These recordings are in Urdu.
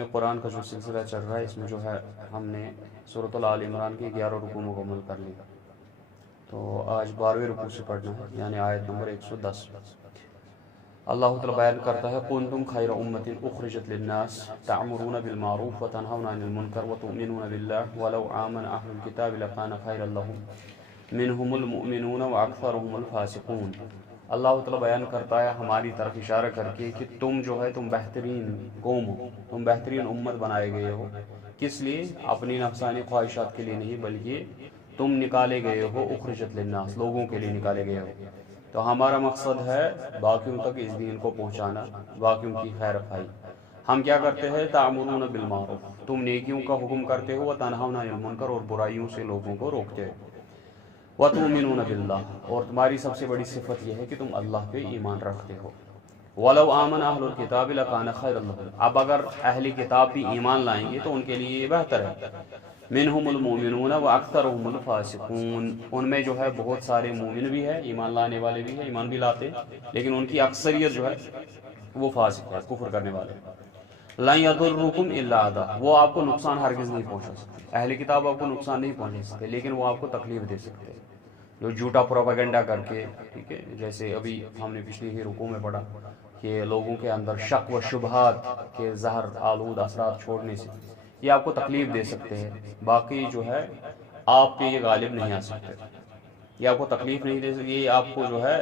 ختم قرآن کا جو سلسلہ چل رہا ہے، اس میں جو ہے ہم نے سورۃ آل عمران کے 11 رکوع مکمل کر لی، تو آج 12ویں رکوع سے پڑھنا ہے، یعنی آیت نمبر 110۔ اللہ تعالیٰ بیان کرتا ہے کنتم خیر امۃ اخرجت للناس تأمرون بالمعروف وتنہون عن المنکر وتؤمنون باللہ ولو آمن اہل الکتاب لکان خیرا لہم منہم المؤمنون واکثرہم الفاسقون۔ اللہ تعالیٰ بیان کرتا ہے ہماری طرف اشارہ کر کے کہ تم جو ہے تم بہترین قوم ہو، تم بہترین امت بنائے گئے ہو۔ کس لیے؟ اپنی نفسانی خواہشات کے لیے نہیں، بلکہ تم نکالے گئے ہو اخرجت للناس، لوگوں کے لیے نکالے گئے ہو۔ تو ہمارا مقصد ہے باقیوں تک اس دین کو پہنچانا، باقیوں کی خیر خواہی۔ ہم کیا کرتے ہیں؟ تأمرون بالمعروف، تم نیکیوں کا حکم کرتے ہو، وتنہون عن المنکر، اور برائیوں سے لوگوں کو روکتے ہو، وتؤمنون باللہ، اور تمہاری سب سے بڑی صفت یہ ہے کہ تم اللہ پہ ایمان رکھتے ہو۔ ولو آمن اہل الکتاب لکان خیرا لہم، اب اگر اہل کتاب بھی ایمان لائیں گے تو ان کے لیے یہ بہتر ہے۔ منہم المؤمنون واکثرہم الفاسقون، ان میں جو ہے بہت سارے مومن بھی ہیں، ایمان لانے والے بھی ہیں، ایمان بھی لاتے ہیں، لیکن ان کی اکثریت جو ہے وہ فاسق ہے، کفر کرنے والے ہیں۔ لن یضرکم الا اذی، وہ آپ کو نقصان ہرگز نہیں پہنچا سکتے، اہل کتاب آپ کو نقصان نہیں پہنچا سکتے، لیکن وہ آپ کو تکلیف دے سکتے ہیں، جو جھوٹا پروپیگنڈا کر کے، ٹھیک ہے، جیسے ابھی ہم نے پچھلی ہی رکوع میں پڑھا کہ لوگوں کے اندر شک و شبہات کے زہر آلود اثرات چھوڑنے سے یہ آپ کو تکلیف دے سکتے ہیں، باقی جو ہے آپ پہ یہ غالب نہیں آ سکتے، یہ آپ کو تکلیف نہیں دے سکتے، یہ آپ کو جو ہے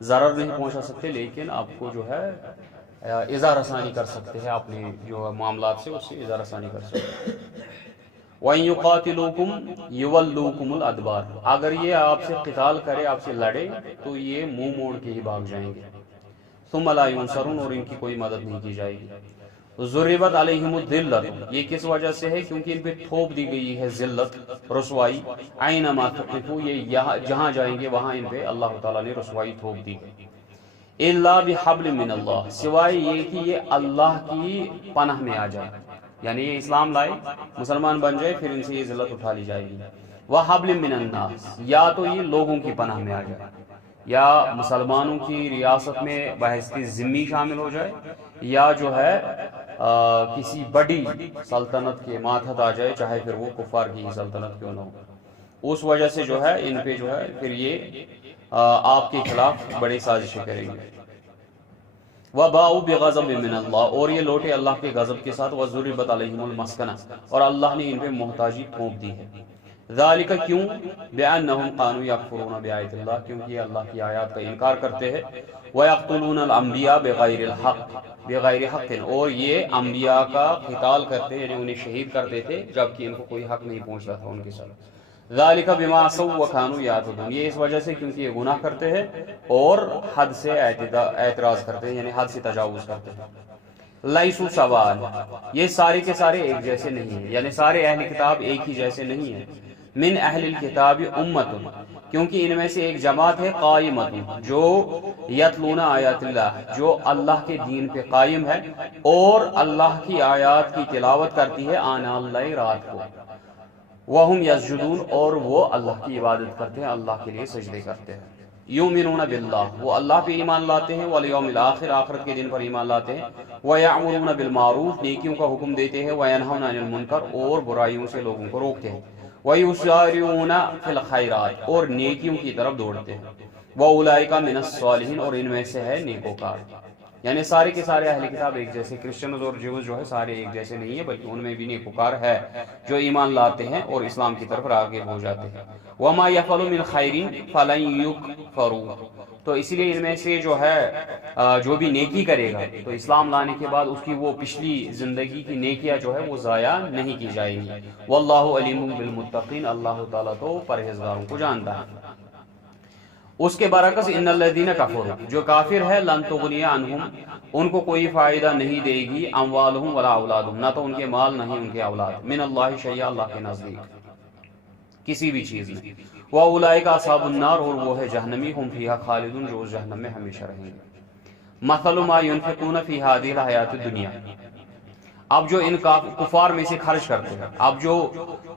ضرر نہیں پہنچا سکتے، لیکن آپ کو جو ہے اظہار رسانی کر سکتے ہیں، اپنے جو معاملات سے اس سے اظہار رسانی کر سکتے ہیں۔ وَإِن يُقَاتِلُوكُمْ يُوَلُّوكُمُ الْأَدْبَارَ، اگر یہ آپ سے قتال کرے، آپ سے لڑے، تو یہ منہ موڑ کے ہی بھاگ جائیں گے۔ ثُمَّ لَا يُنصَرُونَ، اور ان کی کوئی مدد نہیں کی جائے گی۔ ضُرِّبَتْ عَلَيْهِمُ الذِّلَّةُ، یہ کس وجہ سے ہے؟ کیونکہ ان پہ تھوپ دی گئی ہے ذلت، رسوائی۔ أَيْنَمَا تُثْقِفُوا، یہ جہاں جائیں گے وہاں ان پہ اللہ تعالیٰ نے رسوائی تھوپ دی گئی۔ إِلَّا بِحَبْلٍ مِّنَ اللَّهِ، سوائے یہ کہ یہ اللہ کی پناہ میں آ جائے، یعنی یہ اسلام لائے، مسلمان بن جائے، پھر ان سے یہ ذلت اٹھا لی جائے گی۔ وَحَبْلٍ مِّنَ النَّاسِ، یا تو یہ لوگوں کی پناہ میں آ جائے، یا مسلمانوں کی ریاست میں بحیثیت ذمی شامل ہو جائے، یا جو ہے کسی بڑی سلطنت کے ماتحت آ جائے، چاہے پھر وہ کفار کی ہی سلطنت کیوں نہ ہو۔ اس وجہ سے جو ہے ان پہ جو ہے پھر یہ آپ کے خلاف بڑی سازشیں کریں گے۔ وَبَاءُوا بِغَضَبٍ مِّنَ اللَّهِ، اور یہ لوٹے اللہ کے غضب کے ساتھ۔ وَضُرِبَتْ عَلَيْهِمُ الْمَسْكَنَةُ، اور اللہ نے ان پہ محتاجی تھوپ دی ہے۔ ذَلِكَ کیوں؟ بِأَنَّهُمْ كَانُوا يَكْفُرُونَ بِآيَاتِ اللَّهِ، کیونکہ یہ اللہ کی آیات کا انکار کرتے ہیں۔ وَيَقْتُلُونَ الْأَنبِيَاءَ بِغَيْرِ حَقٍّ، اور یہ انبیاء کا قتال کرتے، یعنی انہیں شہید کرتے تھے جبکہ ان کو کوئی حق نہیں پہنچتا تھا ان کے ساتھ۔ ذَلِكَ بِمَا عَصَوْا وَكَانُوا يَعْتَدُونَ، یہ اس وجہ سے کیونکہ یہ گناہ کرتے ہیں اور حد سے اعتراض کرتے ہیں، یعنی حد سے تجاوز کرتے ہیں۔ لیسوا سواء، یہ سارے کے سارے ایک جیسے نہیں ہیں، یعنی سارے اہل کتاب ایک ہی جیسے نہیں ہیں۔ من اہل الکتاب امۃ، کیونکہ ان میں سے ایک جماعت ہے، قائمۃ، جو یتلون آیات اللہ، جو اللہ کے دین پہ قائم ہے اور اللہ کی آیات کی تلاوت کرتی ہے آناء اللیل، رات کو۔ وَهُمْ يَسْجُدُونَ، اور وہ اللہ کی عبادت کرتے ہیں، اللہ کے لیے سجدے کرتے ہیں۔ یؤمنون باللہ، وہ اللہ پہ ایمان لاتے ہیں، والیوم الآخر، آخرت کے دن پر ایمان لاتے ہیں۔ وَيَأْمُرُونَ بِالْمَعْرُوفِ، نیکیوں کا حکم دیتے ہیں۔ وَيَنْهَوْنَ عَنِ الْمُنکَرِ، اور برائیوں سے لوگوں کو روکتے ہیں۔ وَيُسَارِعُونَ فِي الْخَيْرَاتِ، اور نیکیوں کی طرف دوڑتے ہیں۔ وَأُولَئِکَ مِنَ الصَّالِحِینَ، اور ان میں سے ہے نیکوکار۔ یعنی سارے کے سارے اہل کتاب ایک جیسے، کرسچنز اور جیوز جو ہے سارے ایک جیسے نہیں ہیں، بلکہ ان میں بھی نیکوکار ہے جو ایمان لاتے ہیں اور اسلام کی طرف راغب ہو جاتے ہیں۔ وَمَا يَفْعَلُوا مِنْ خَيْرٍ فَلَن يُكْفَرُوا، تو اسی لیے ان میں سے جو ہے جو بھی نیکی کرے گا تو اسلام لانے کے بعد اس کی وہ پچھلی زندگی کی نیکیاں جو ہے وہ ضائع نہیں کی جائیں گی۔ واللہ علیم بالمتقین، اللہ تعالیٰ تو پرہیزگاروں کو جانتا ہے۔ اس کے برعکس ان الذین کفروا، جو کافر ہے، لن تغنی عنہم، ان کو کوئی فائدہ نہیں دے گی، اموالہم ولا اولادہم، نہ تو ان کے مال نہ ہی ان کے اولاد، من اللہ شیئا، اللہ کے نزدیک کسی بھی چیز میں۔ واولئک اصحاب النار، اور وہ ہے جہنمی، ہم فیہا خالدون، جو اس جہنم میں ہمیشہ رہیں گے۔ مثل ما ينفقون فی هذه الحیات الدنیا، اب جو ان کفار میں سے خرچ کرتے ہیں، اب جو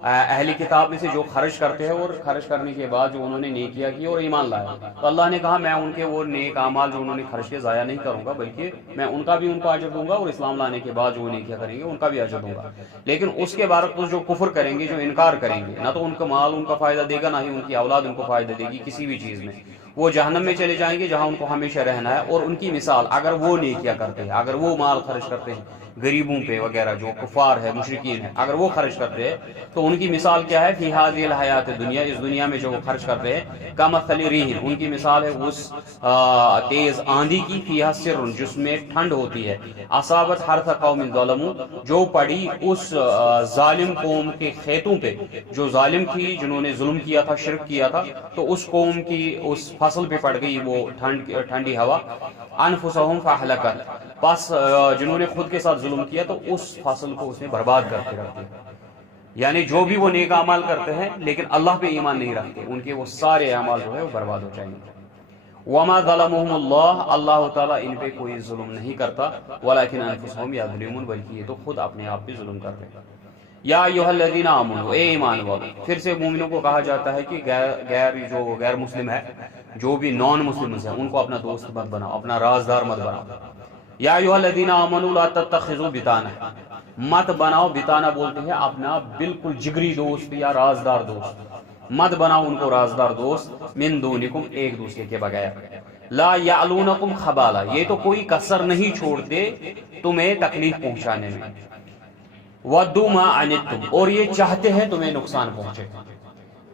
اہل کتاب میں سے جو خرچ کرتے ہیں اور خرچ کرنے کے بعد جو انہوں نے نیکیاں کی اور ایمان لایا، تو اللہ نے کہا میں ان کے وہ نیک اعمال جو انہوں نے خرچ کے ضائع نہیں کروں گا، بلکہ میں ان کا بھی ان کو اجر دوں گا، اور اسلام لانے کے بعد جو نیکیاں کریں گے ان کا بھی اجر دوں گا۔ لیکن اس کے برعکس جو کفر کریں گے، جو انکار کریں گے، نہ تو ان کا مال ان کا فائدہ دے گا، نہ ہی ان کی اولاد ان کو فائدہ دے گی کسی بھی چیز میں، وہ جہنم میں چلے جائیں گے جہاں ان کو ہمیشہ رہنا ہے۔ اور ان کی مثال، اگر وہ نیکیاں کرتے ہیں، اگر وہ مال خرچ کرتے ہیں غریبوں پہ وغیرہ، جو کفار ہے مشرکین ہے، اگر وہ خرچ کرتے ہیں تو ان کی مثال کیا ہے؟ فی ھذہ الحیات الدنیا، اس دنیا میں جو وہ خرچ کرتے ہیں، کمثل ریح، ان کی مثال ہے اس تیز آندھی کی، فیھا سر، جس میں ٹھنڈ ہوتی ہے، اصابت حرث قوم ظلموا، جو پڑی اس ظالم قوم کے کھیتوں پہ، جو ظالم تھی، جنہوں نے ظلم کیا تھا، شرک کیا تھا، تو اس قوم کی اس فصل پہ پڑ گئی وہ ٹھنڈی ہوا، انفسہم فاہلکت، پس جنہوں نے خود کے ساتھ ظلم کیا تو اس فصل کو اس نے برباد کر کے رکھ دیا۔ یعنی جو بھی وہ نیک اعمال کرتے ہیں لیکن اللہ پہ ایمان نہیں رکھتے، ان کے وہ سارے اعمال جو ہے وہ برباد ہو جائیں گے۔ وما ظلمهم اللہ، اللہ تعالیٰ ان پہ کوئی ظلم نہیں کرتا، ولکن انفسہم یظلمون، بلکہ یہ تو خود اپنے آپ پہ ظلم کر رہے ہیں۔ یا ایھا الذین آمنوا، اے ایمان والو، پھر سے مومنوں کو کہا جاتا ہے کہ غیر مسلم ہے، جو بھی نان مسلمز ہیں، ان کو اپنا دوست مت بناؤ، اپنا رازدار مت بناؤ۔ یا ایھا الذین آمنوا لا تتخذوا بطانہ، مت بناؤ، بطانہ بولتے ہیں اپنا بالکل جگری دوست یا رازدار دوست، مت بناؤ ان کو رازدار دوست، من دونکم، ایک دوسرے کے بغیر، لا یعلونکم خبالا، یہ تو کوئی کسر نہیں چھوڑتے تمہیں تکلیف پہنچانے میں، ودوا ما عنتم، اور یہ چاہتے ہیں تمہیں نقصان پہنچے،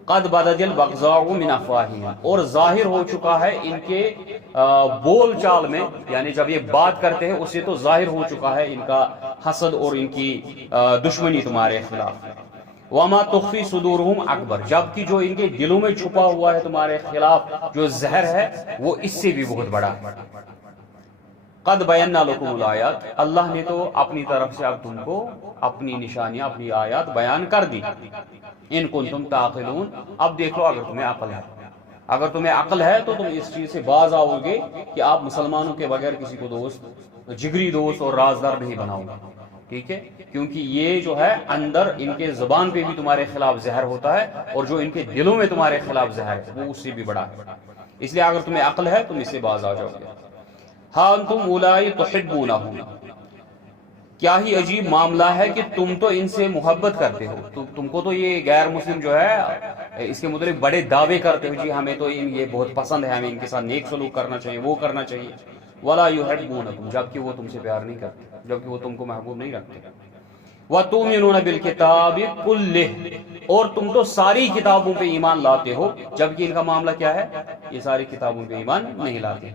قد بدت البغضاء من افواہہم، اور ظاہر ہو چکا ہے ان کے بول چال میں، یعنی جب یہ بات کرتے ہیں اس سے تو ظاہر ہو چکا ہے ان کا حسد اور ان کی دشمنی تمہارے خلاف، وما تخفی صدورہم اکبر، جبکہ جو ان کے دلوں میں چھپا ہوا ہے تمہارے خلاف جو زہر ہے وہ اس سے بھی بہت بڑا ہے۔ قد بینا لکم الآیات، اللہ نے تو اپنی طرف سے اب تم کو اپنی نشانیاں، اپنی آیات بیان کر دی، ان کنتم تعقلون، اب دیکھو اگر تمہیں عقل ہے، اگر تمہیں عقل ہے تو تم اس چیز سے باز آؤ گے کہ آپ مسلمانوں کے بغیر کسی کو دوست، جگری دوست اور رازدار نہیں بناؤ گے، ٹھیک ہے؟ کیونکہ یہ جو ہے اندر ان کے زبان پہ بھی تمہارے خلاف زہر ہوتا ہے، اور جو ان کے دلوں میں تمہارے خلاف زہر ہے وہ اس سے بھی بڑا ہے، اس لیے اگر تمہیں عقل ہے تم اس سے باز آ جاؤ گے۔ ہاں انتم اولائی تحبونہم، کیا ہی عجیب معاملہ ہے کہ تم تو ان سے محبت کرتے ہو، تم کو تو یہ غیر مسلم جو ہے اس کے متعلق بڑے دعوے کرتے ہو، جی ہمیں تو یہ بہت پسند ہے، ہمیں ان کے ساتھ نیک سلوک کرنا چاہیے، وہ کرنا چاہیے، ولا یحبونکم، جبکہ وہ تم سے پیار نہیں کرتے، جبکہ وہ تم کو محبوب نہیں رکھتے، وَتُؤْمِنُونَ بِالْكِتَابِ كُلِّهِ، اور تم تو ساری کتابوں پہ ایمان لاتے ہو، جبکہ ان کا معاملہ کیا ہے؟ یہ ساری کتابوں پہ ایمان نہیں لاتے۔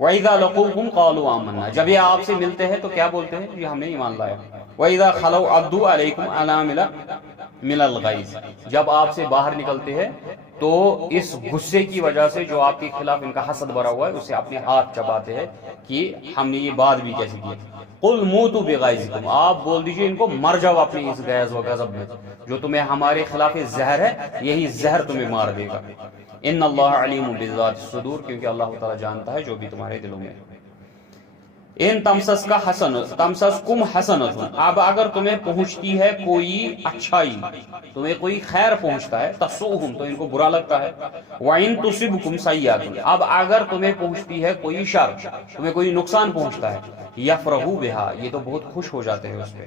وَإِذَا لَقُوكُمْ قَالُوا آمَنَّا، جب یہ آپ سے ملتے ہیں تو کیا بولتے ہیں؟ یہ ہم نے ایمان لایا۔ وَإِذَا خَلَوْا عَضُّوا عَلَيْكُمْ أَنَامِلَ مِنَ الْغَيْظِ، جب آپ سے باہر نکلتے ہیں تو اس غصے کی وجہ سے جو آپ کے خلاف ان کا حسد بھرا ہوا ہے، اسے اپنے ہاتھ چباتے ہیں کہ ہم نے یہ بات بھی کیسے کی۔ قُلْ مُوتُوا بِغَيْظِكُمْ، آپ بول دیجئے ان کو مر جاؤ اپنے اس غیظ و غضب میں، جو تمہیں ہمارے خلاف زہر ہے یہی زہر تمہیں مار دے گا۔ ان اللہ علیم بذات الصدور، کیونکہ اللہ تعالیٰ جانتا ہے جو بھی تمہارے دلوں میں ہے۔ ان تمسسکم حسنۃ، اب اگر تمہیں پہنچتی ہے کوئی اچھائی، تمہیں کوئی خیر پہنچتا ہے، تسؤہم، تو ان کو برا لگتا ہے، وَإِن تُصِبْكُمْ سَیِّئَۃٌ، اب اگر تمہیں پہنچتی ہے کوئی شر، تمہیں کوئی نقصان پہنچتا ہے، یفرحوا بہا، یہ تو بہت خوش ہو جاتے ہیں اس پہ،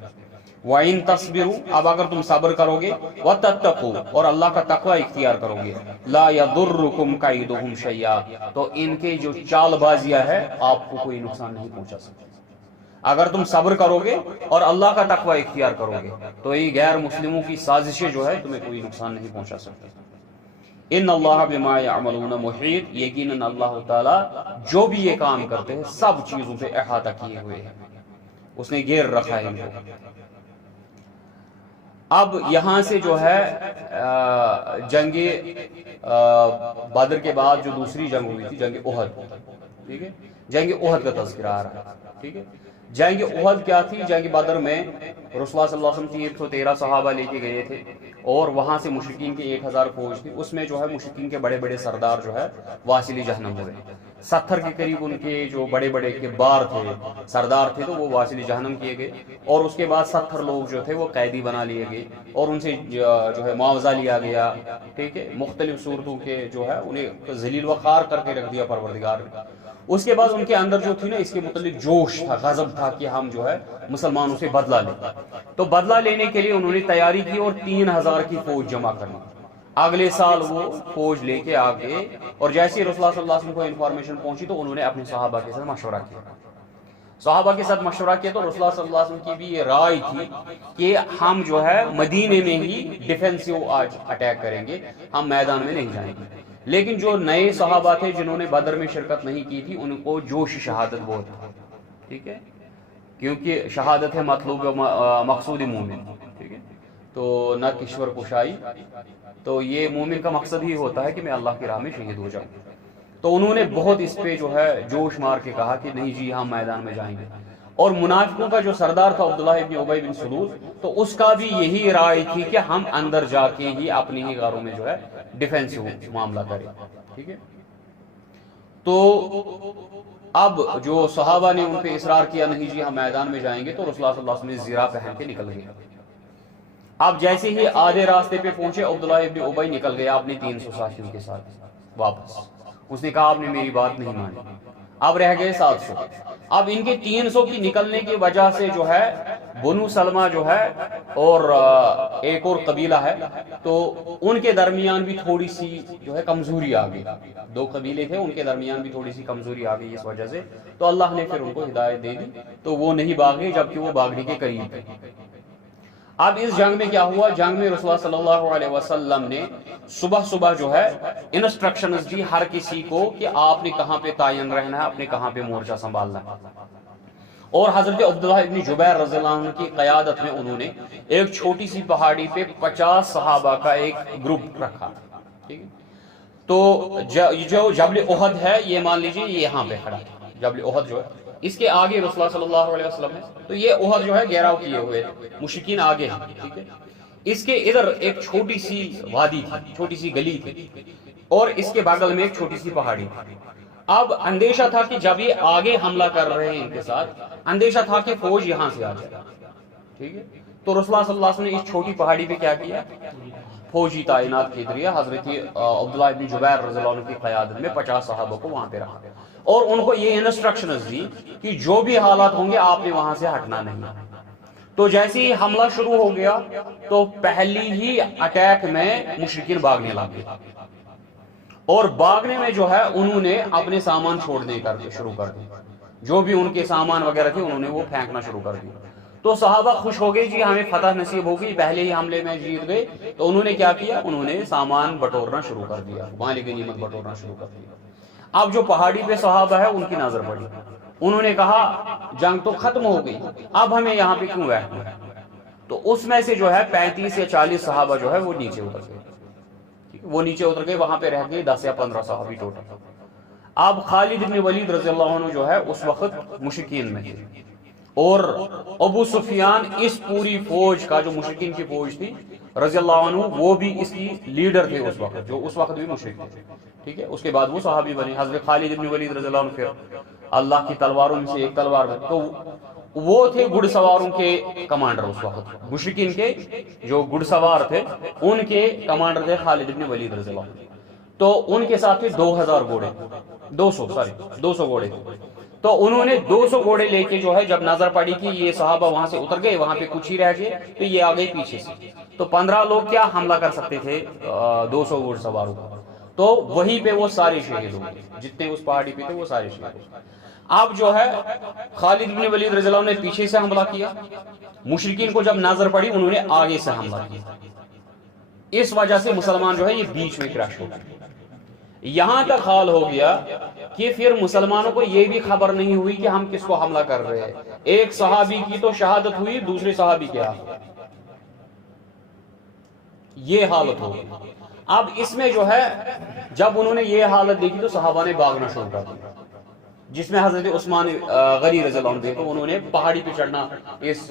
وَإِن تَصْبِرُوا، اب اگر تم صبر کرو گے، وَتَتَّقُوا، اور اللہ کا تقوی اختیار کرو گے، لَا يَضُرُّكُمْ كَيْدُهُمْ شَيْئًا، تو ان کے جو چال بازیاں ہے آپ کو کوئی نقصان نہیں پہنچا سکتی۔ اگر تم صبر کرو گے اور اللہ کا تقوی اختیار کرو گے تو یہ غیر مسلموں کی سازشیں جو ہے تمہیں کوئی نقصان نہیں پہنچا سکتی۔ ان اللہ بما یعملون محیط، یقیناً اللہ تعالیٰ جو بھی یہ کام کرتے ہیں سب چیزوں پہ احاطہ کیے ہوئے ہیں، اس نے گھیر رکھا ہے ان کو۔ اب یہاں سے جو ہے جنگ بدر کے بعد جو دوسری جنگ ہوئی تھی، جنگ احد، ٹھیک ہے، جنگ احد کا تذکرہ آ رہا ہے، ٹھیک ہے۔ جنگ احد کیا تھی؟ جنگ بدر میں رسول صلی اللہ علیہ وسلم 113 صحابہ لے کے گئے تھے اور وہاں سے مشرکین کی 1000 فوج تھی. اس میں جو ہے مشرکین کے بڑے بڑے سردار جو ہے واصل جہنم ہوئے. 70 کے قریب ان کے جو بڑے بڑے کبار تھے، سردار تھے، تو وہ واصل جہنم کیے گئے. اور اس کے بعد 70 لوگ جو تھے وہ قیدی بنا لیے گئے اور ان سے جو ہے معاوضہ لیا گیا. ٹھیک ہے، مختلف صورتوں کے جو ہے انہیں ذلیل و خوار کر کے رکھ دیا پروردگار نے. اس کے بعد ان کے اندر جو تھی نا اس کے متعلق جوش تھا، غضب تھا کہ ہم جو ہے مسلمانوں سے بدلہ لیں. تو بدلہ لینے کے لیے انہوں نے تیاری کی اور 3000 کی فوج جمع کرنا. اگلے سال وہ فوج لے کے آگے، اور جیسے ہی رسول اللہ صلی اللہ علیہ وسلم کو انفارمیشن پہنچی تو انہوں نے اپنے صحابہ کے ساتھ مشورہ کیا. صحابہ کے ساتھ مشورہ کیا تو رسول اللہ صلی اللہ علیہ وسلم کی بھی یہ رائے تھی کہ ہم جو ہے مدینے میں ہی ڈیفینسو آج اٹیک کریں گے، ہم میدان میں نہیں جائیں گے. لیکن جو نئے صحابہ تھے جنہوں نے بدر میں شرکت نہیں کی تھی ان کو جوش شہادت بہت تھا. ٹھیک ہے، کیونکہ شہادت ہے مطلوب مقصود مومن. ٹھیک ہے، تو نہ کشور کشائی، تو یہ مومن کا مقصد ہی ہوتا ہے کہ میں اللہ کی راہ میں شہید ہو جاؤں. تو انہوں نے بہت اس پہ جو ہے جوش مار کے کہا کہ نہیں جی ہم میدان میں جائیں گے. اور منافقوں کا جو سردار تھا عبداللہ ابن ابی بن سلول، تو اس کا بھی یہی رائے تھی کہ ہم اندر جا کے ہی اپنی ہی غاروں میں جو ہے ڈیفینسو معاملہ کریں. ٹھیک ہے، تو اب جو صحابہ نے ان پہ اصرار کیا نہیں جی ہم میدان میں جائیں گے، تو رسول اللہ صلی اللہ علیہ وسلم نے زرہ پہن کے نکل گئے. اب جیسے ہی آدھے راستے پہ پہنچے عبداللہ ابن ابی نکل گیا اپنے 300 ساتھیوں کے ساتھ واپس. اس نے کہا آپ نے میری بات نہیں مانی. اب رہ گئے 700. اب ان کے 300 کی نکلنے کی وجہ سے جو ہے بنو سلمہ جو ہے اور ایک اور قبیلہ ہے، تو ان کے درمیان بھی تھوڑی سی جو ہے کمزوری آ گئی. 2 قبیلے تھے، ان کے درمیان بھی تھوڑی سی کمزوری آ گئی اس وجہ سے. تو اللہ نے پھر ان کو ہدایت دے دی، تو وہ نہیں بھاگے جبکہ وہ بھاگنے کے قریب تھے. اب اس جنگ میں کیا ہوا؟ جنگ میں رسول اللہ صلی اللہ علیہ وسلم نے صبح صبح جو ہے انسٹرکشنز دی ہر کسی کو کہ آپ نے کہاں پہ تعین رہنا ہے، آپ نے کہاں پہ مورچہ سنبھالنا ہے. اور حضرت عبداللہ ابن جبیر رضی اللہ عنہ کی قیادت میں انہوں نے ایک چھوٹی سی پہاڑی پہ 50 صحابہ کا ایک گروپ رکھا. ٹھیک ہے، تو جو جبل احد ہے یہ مان لیجیے یہ یہاں پہ کھڑا ہے. جبل احد جو ہے اس کے آگے رسول اللہ صلی اللہ علیہ وسلم ہے، تو یہ احد جو ہے گھیراؤ کیے ہوئے مشرکین آگے ہیں. ٹھیک ہے، اس کے ادھر ایک چھوٹی سی وادی تھی، چھوٹی سی گلی تھی، اور اس کے بغل میں ایک چھوٹی سی پہاڑی تھی. اب اندیشہ تھا کہ جب یہ آگے حملہ کر رہے ہیں ان کے ساتھ، اندیشہ تھا کہ فوج یہاں سے آ جائے. ٹھیک ہے، تو رسول اللہ صلی اللہ علیہ وسلم نے اس چھوٹی پہاڑی پہ کیا کیا؟ فوجی تعینات کی ذریعے حضرت عبداللہ ابن جبیر رضی اللہ عنہ کی قیادت میں 50 صحابہ کو وہاں پہ رکھا اور ان کو یہ انسٹرکشنز دی کہ جو بھی حالات ہوں گے آپ نے وہاں سے ہٹنا نہیں. تو جیسے ہی حملہ شروع ہو گیا تو پہلی ہی اٹیک میں مشرکین بھاگنے لگے، اور بھاگنے میں جو ہے انہوں نے اپنے سامان چھوڑنے شروع کر دیا. جو بھی ان کے سامان وغیرہ تھے انہوں نے وہ پھینکنا شروع کر دیا. تو صحابہ خوش ہو گئے جی ہمیں فتح نصیب ہو گئی، پہلے ہی حملے میں جیت گئے. تو انہوں نے کیا کیا؟ انہوں نے سامان بٹورنا شروع کر دیا، مال غنیمت بٹورنا شروع کر دیا. اب جو پہاڑی پہ صحابہ ہے ان کی نظر پڑی، انہوں نے کہا جنگ تو ختم ہو گئی، اب ہمیں یہاں پہ کیوں بیٹھنا ہے؟ تو اس میں سے جو ہے 35 یا 40 صحابہ جو ہے وہ نیچے اتر گئے. وہ نیچے اتر گئے، وہاں پہ رہ گئے 10 یا 15 صحابی ٹوٹل. اب خالد بن ولید رضی اللہ عنہ جو ہے اس وقت مشرکین میں تھے، اور ابو سفیان اس پوری فوج کا جو مشرکین کی فوج تھی رضی اللہ عنہ وہ بھی اس کی لیڈر تھے اس وقت، جو اس وقت بھی مشرک تھے. ٹھیک ہے، اس کے بعد وہ صحابی بنے. حضرت خالد بن ولید رضی اللہ عنہ پھر اللہ کی تلواروں میں سے ایک تلوار بنے، تو وہ تھے گھڑ سواروں کے کمانڈر. اس وقت مشرکین کے جو گھڑ سوار تھے ان کے کمانڈر تھے خالد بن ولید رضی اللہ عنہ. تو ان کے ساتھ 2000 گھوڑے 200 گھوڑے. تو انہوں نے 200 گھوڑے لے کے جو ہے جب نظر پڑی کہ یہ صحابہ وہاں سے اتر گئے، وہاں پہ کچھ ہی رہ گئے، تو یہ آ گئے پیچھے سے. تو 15 لوگ کیا حملہ کر سکتے تھے 200 گھوڑ سواروں کو. تو وہیں پہ وہ سارے شہید ہو گئے، جتنے اس پہاڑی پہ تھے وہ سارے شہید ہو گئے. اب جو ہے خالد بن ولید رضی اللہ عنہ نے پیچھے سے حملہ کیا، مشرکین کو جب نظر پڑی انہوں نے آگے سے حملہ کیا. اس وجہ سے مسلمان جو ہے یہ بیچ میں کرش ہو گئے. یہاں تک حال ہو گیا کہ پھر مسلمانوں کو یہ بھی خبر نہیں ہوئی کہ ہم کس کو حملہ کر رہے ہیں. ایک صحابی کی تو شہادت ہوئی، دوسرے صحابی کیا یہ حالت ہو گئی. اب اس میں جو ہے جب انہوں نے یہ حالت دیکھی تو صحابہ نے بھاگنا شروع کر دیا. جس میں حضرت عثمان غنی رضی اللہ عنہ تھے، تو انہوں نے پہاڑی پہ چڑھنا، اس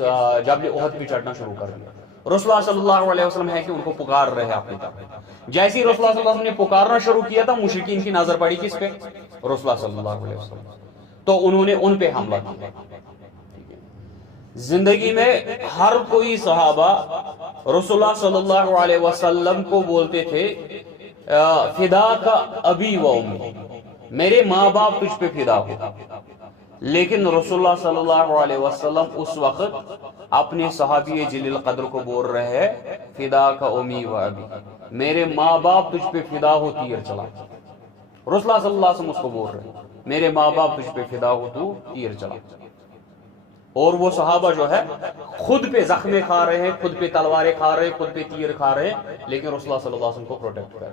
جبل احد پہ چڑھنا شروع کر دیا۔ رسول اللہ صلی اللہ علیہ وسلم ہے کہ ان کو پکار رہے ہیں اپنی طرف۔ جیسے ہی رسول اللہ صلی اللہ علیہ وسلم نے پکارنا شروع کیا تھا، مشرکین کی نظر پڑی کس پہ؟ رسول اللہ صلی اللہ علیہ وسلم، تو انہوں نے ان پہ حملہ کیا۔ زندگی میں ہر کوئی صحابہ رسول اللہ صلی اللہ علیہ وسلم کو بولتے تھے فدا کا ابی و امی، میرے ماں باپ تجھ پہ فدا ہو، لیکن رسول اللہ صلی اللہ علیہ وسلم اس وقت اپنے صحابی جلیل قدر کو بول رہے ہیں فدا کا امی و ابی، میرے ماں باپ تجھ پہ فدا ہو تیر چلا۔ رسول اللہ صلی اللہ علیہ وسلم اس کو بول رہے ہیں میرے ماں باپ تجھ پہ فدا ہو تو تیر چلا۔ اور وہ صحابہ جو ہے خود پہ زخمیں کھا رہے ہیں، خود پہ تلواریں کھا رہے ہیں، خود پہ تیر کھا رہے ہیں، لیکن رسول اللہ صلی اللہ علیہ وسلم کو پروٹیکٹ کر۔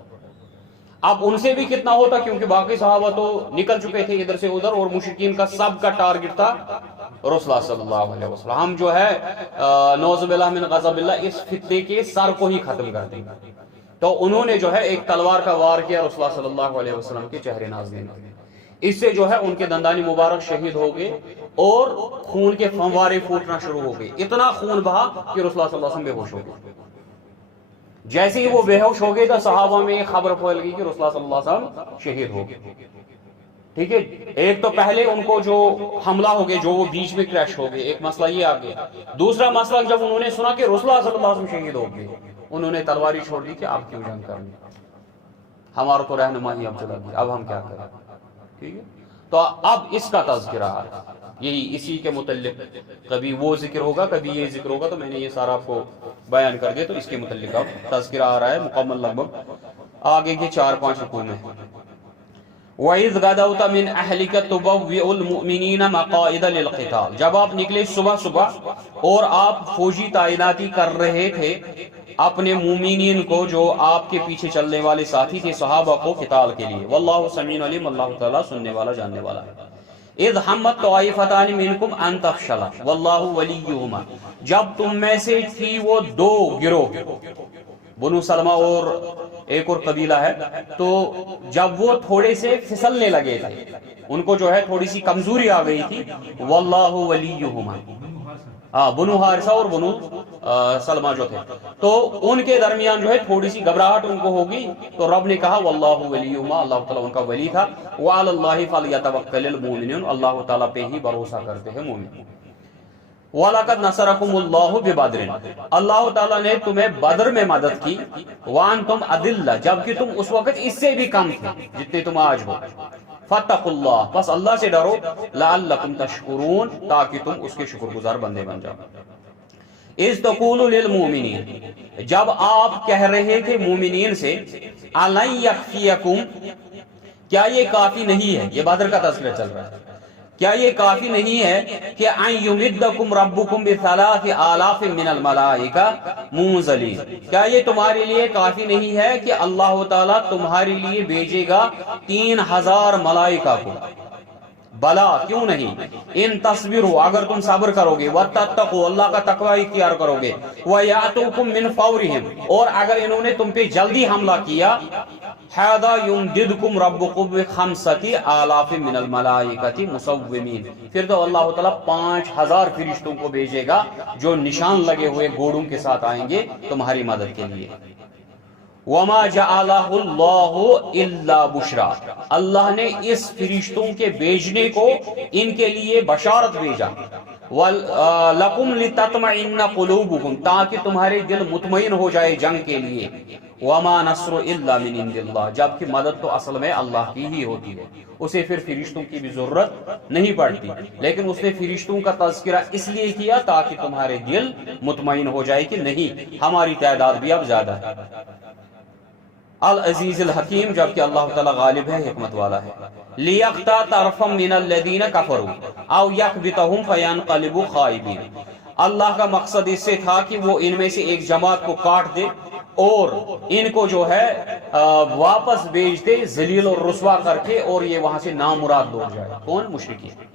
اب ان سے بھی کتنا ہوتا، کیونکہ باقی صحابہ تو نکل چکے تھے ادھر سے ادھر، اور مشرکین کا سب کا ٹارگٹ تھا رسول اللہ صلی اللہ علیہ وسلم۔ ہم جو ہے نعوذ باللہ من غضب اللہ، اس فتنے کے سر کو ہی ختم کر دیں۔ تو انہوں نے جو ہے ایک تلوار کا وار کیا رسول اللہ صلی اللہ علیہ وسلم کے چہرے ناظرین، اس سے جو ہے ان کے دندانی مبارک شہید ہو گئے اور خون کے فنوارے پھوٹنا شروع ہو گئے۔ اتنا خون بہا کہ رسول اللہ صلی اللہ علیہ وسلم بے ہوش ہو گئے۔ جیسے ہی وہ بے ہوش ہو گئے تو صحابہ میں یہ خبر پھیل گئی کہ رسول اللہ صلی اللہ علیہ وسلم شہید ہو گئے۔ ٹھیک ہے، ایک تو پہلے ان کو جو حملہ ہو گئے، جو وہ بیچ میں کریش ہو گئے، ایک مسئلہ یہ آ گیا۔ دوسرا مسئلہ جب انہوں نے سنا کہ رسول اللہ صلی اللہ علیہ وسلم شہید ہو گئے، انہوں نے تلواری چھوڑ دی کہ آپ کیوں جنگ کریں، ہمارا تو رہنمائی اب چلا گئی، اب ہم کیا کریں۔ ٹھیک ہے، تو اب اس کا تذکرہ ہے، یہی اسی کے متعلق کبھی وہ ذکر ہوگا، کبھی یہ ذکر ہوگا، تو میں نے یہ سارا آپ کو بیان کر دیا، تو اس کے متعلق اب تذکرہ آ رہا ہے مکمل، لگ بھگ آگے کے 4-5 رکوع میں۔ وَإِذْ غَدَوْتَ مِنْ أَهْلِكَ تُبَوِّئُ الْمُؤْمِنِينَ مَقَاعِدَ لِلْقِتَالِ، جب آپ نکلے صبح صبح اور آپ فوجی تعیناتی کر رہے تھے اپنے مومنین کو جو آپ کے پیچھے چلنے والے ساتھی تھے صحابہ کو قتال کے لیے۔ واللہ سمیع علیم، اللہ تعالیٰ سننے والا جاننے والا ہے۔ اذ ہمت طائفتان منکم ان تفشلا واللہ ولیہما، جب تم میں سے تھی وہ دو گروہ، بنو سلمہ اور ایک اور قبیلہ ہے، تو جب وہ تھوڑے سے پھسلنے لگے تھے، ان کو جو ہے تھوڑی سی کمزوری آ گئی تھی، واللہ ولیہما، بنو حارثہ اور بنو سلمہ جو تھے، تو ان کے درمیان جو ہے تھوڑی سی گھبراہٹ ان کو ہوگی، تو رب نے کہا واللہ ولیہما، اللہ تعالیٰ ان کا ولی تھا، وعلی اللہ فلیتوکل المؤمنون، اللہ تعالیٰ پہ ہی بھروسہ کرتے ہیں مومن۔ وَلَقَدْ نَصَرَكُمُ اللَّهُ بِبَدْرٍ، اللہ تعالیٰ نے تمہیں بدر میں مدد کی، وَأَنْتُمْ أَذِلَّةٌ، جبکہ تم اس وقت اس سے بھی کم تھے جتنے تم آج ہو، فَاتَّقُوا اللَّهَ، پس اللہ سے ڈرو، لَعَلَّكُمْ تَشْكُرُونَ، تاکہ تم اس کے شکر گزار بندے بن جاؤ۔ اِذْ تَقُولُ لِلْمُؤْمِنِينَ، جب آپ کہہ رہے تھے مومنین سے، أَلَنْ يَكْفِيَكُمْ، کیا یہ کافی نہیں ہے، یہ بدر کا تذکرہ چل رہا ہے، کیا یہ کافی نہیں ہے کہ ان یمدکم ربکم بثلاث آلاف من الملائکہ منزلین، کیا یہ تمہارے لیے کافی نہیں ہے کہ اللہ تعالیٰ تمہارے لیے بھیجے گا 3000 ملائکہ کو؟ بلا، کیوں نہیں، ان تصبروا، اگر تم صبر کرو گے، وتتقوا، اللہ کا تقوی اختیار کرو گے، ویاتوکم من فورہم، اور اگر انہوں نے تم پہ جلدی حملہ کیا، حَذَا يُمْدِدْكُمْ رَبُّكُمْ بِخَمْسَةِ آلَافٍ مِّنَ الْمَلَائِكَةِ مُصَوِّمِينَ، پھر تو اللہ تعالیٰ 5000 فرشتوں کو بھیجے گا جو نشان لگے ہوئے گھوڑوں کے ساتھ آئیں گے تمہاری مدد کے لیے۔ وَمَا جَعَلَهُ اللَّهُ إِلَّا بُشْرًا، اللہ نے اس فرشتوں کے بھیجنے کو ان کے لیے بشارت بھیجا، وَلَكُمْ لِتَطْمَئِنَّ قُلُوبُكُمْ، تاکہ تمہارے دل مطمئن ہو جائے جنگ کے لیے، وَمَا نَصْرُ إِلَّا مِنْ عِنْدِ اللَّهِ، جبکہ مدد تو اصل میں اللہ کی ہی ہوتی ہے، اسے پھر فرشتوں کی بھی ضرورت نہیں پڑتی، لیکن اس نے فرشتوں کا تذکرہ اس لیے کیا تاکہ تمہارے دل مطمئن ہو جائے کہ نہیں، ہماری تعداد بھی اب زیادہ ہے۔ العزیز الحکیم، جبکہ اللہ تعالیٰ غالب ہے، حکمت والا ہے۔ لِيَقْطَعَ طَرْفًا مِّنَ الَّذِينَ كَفَرُوا أَوْ يَكْبِتَهُمْ فَيَنْقَلِبُوا خَائِبِينَ، اللہ کا مقصد اس سے تھا کہ وہ ان میں سے ایک جماعت کو کاٹ دے اور ان کو جو ہے واپس بھیج دے ذلیل اور رسوا کر کے، اور یہ وہاں سے نامراد لوٹ جائے۔ کون؟ مشرکین۔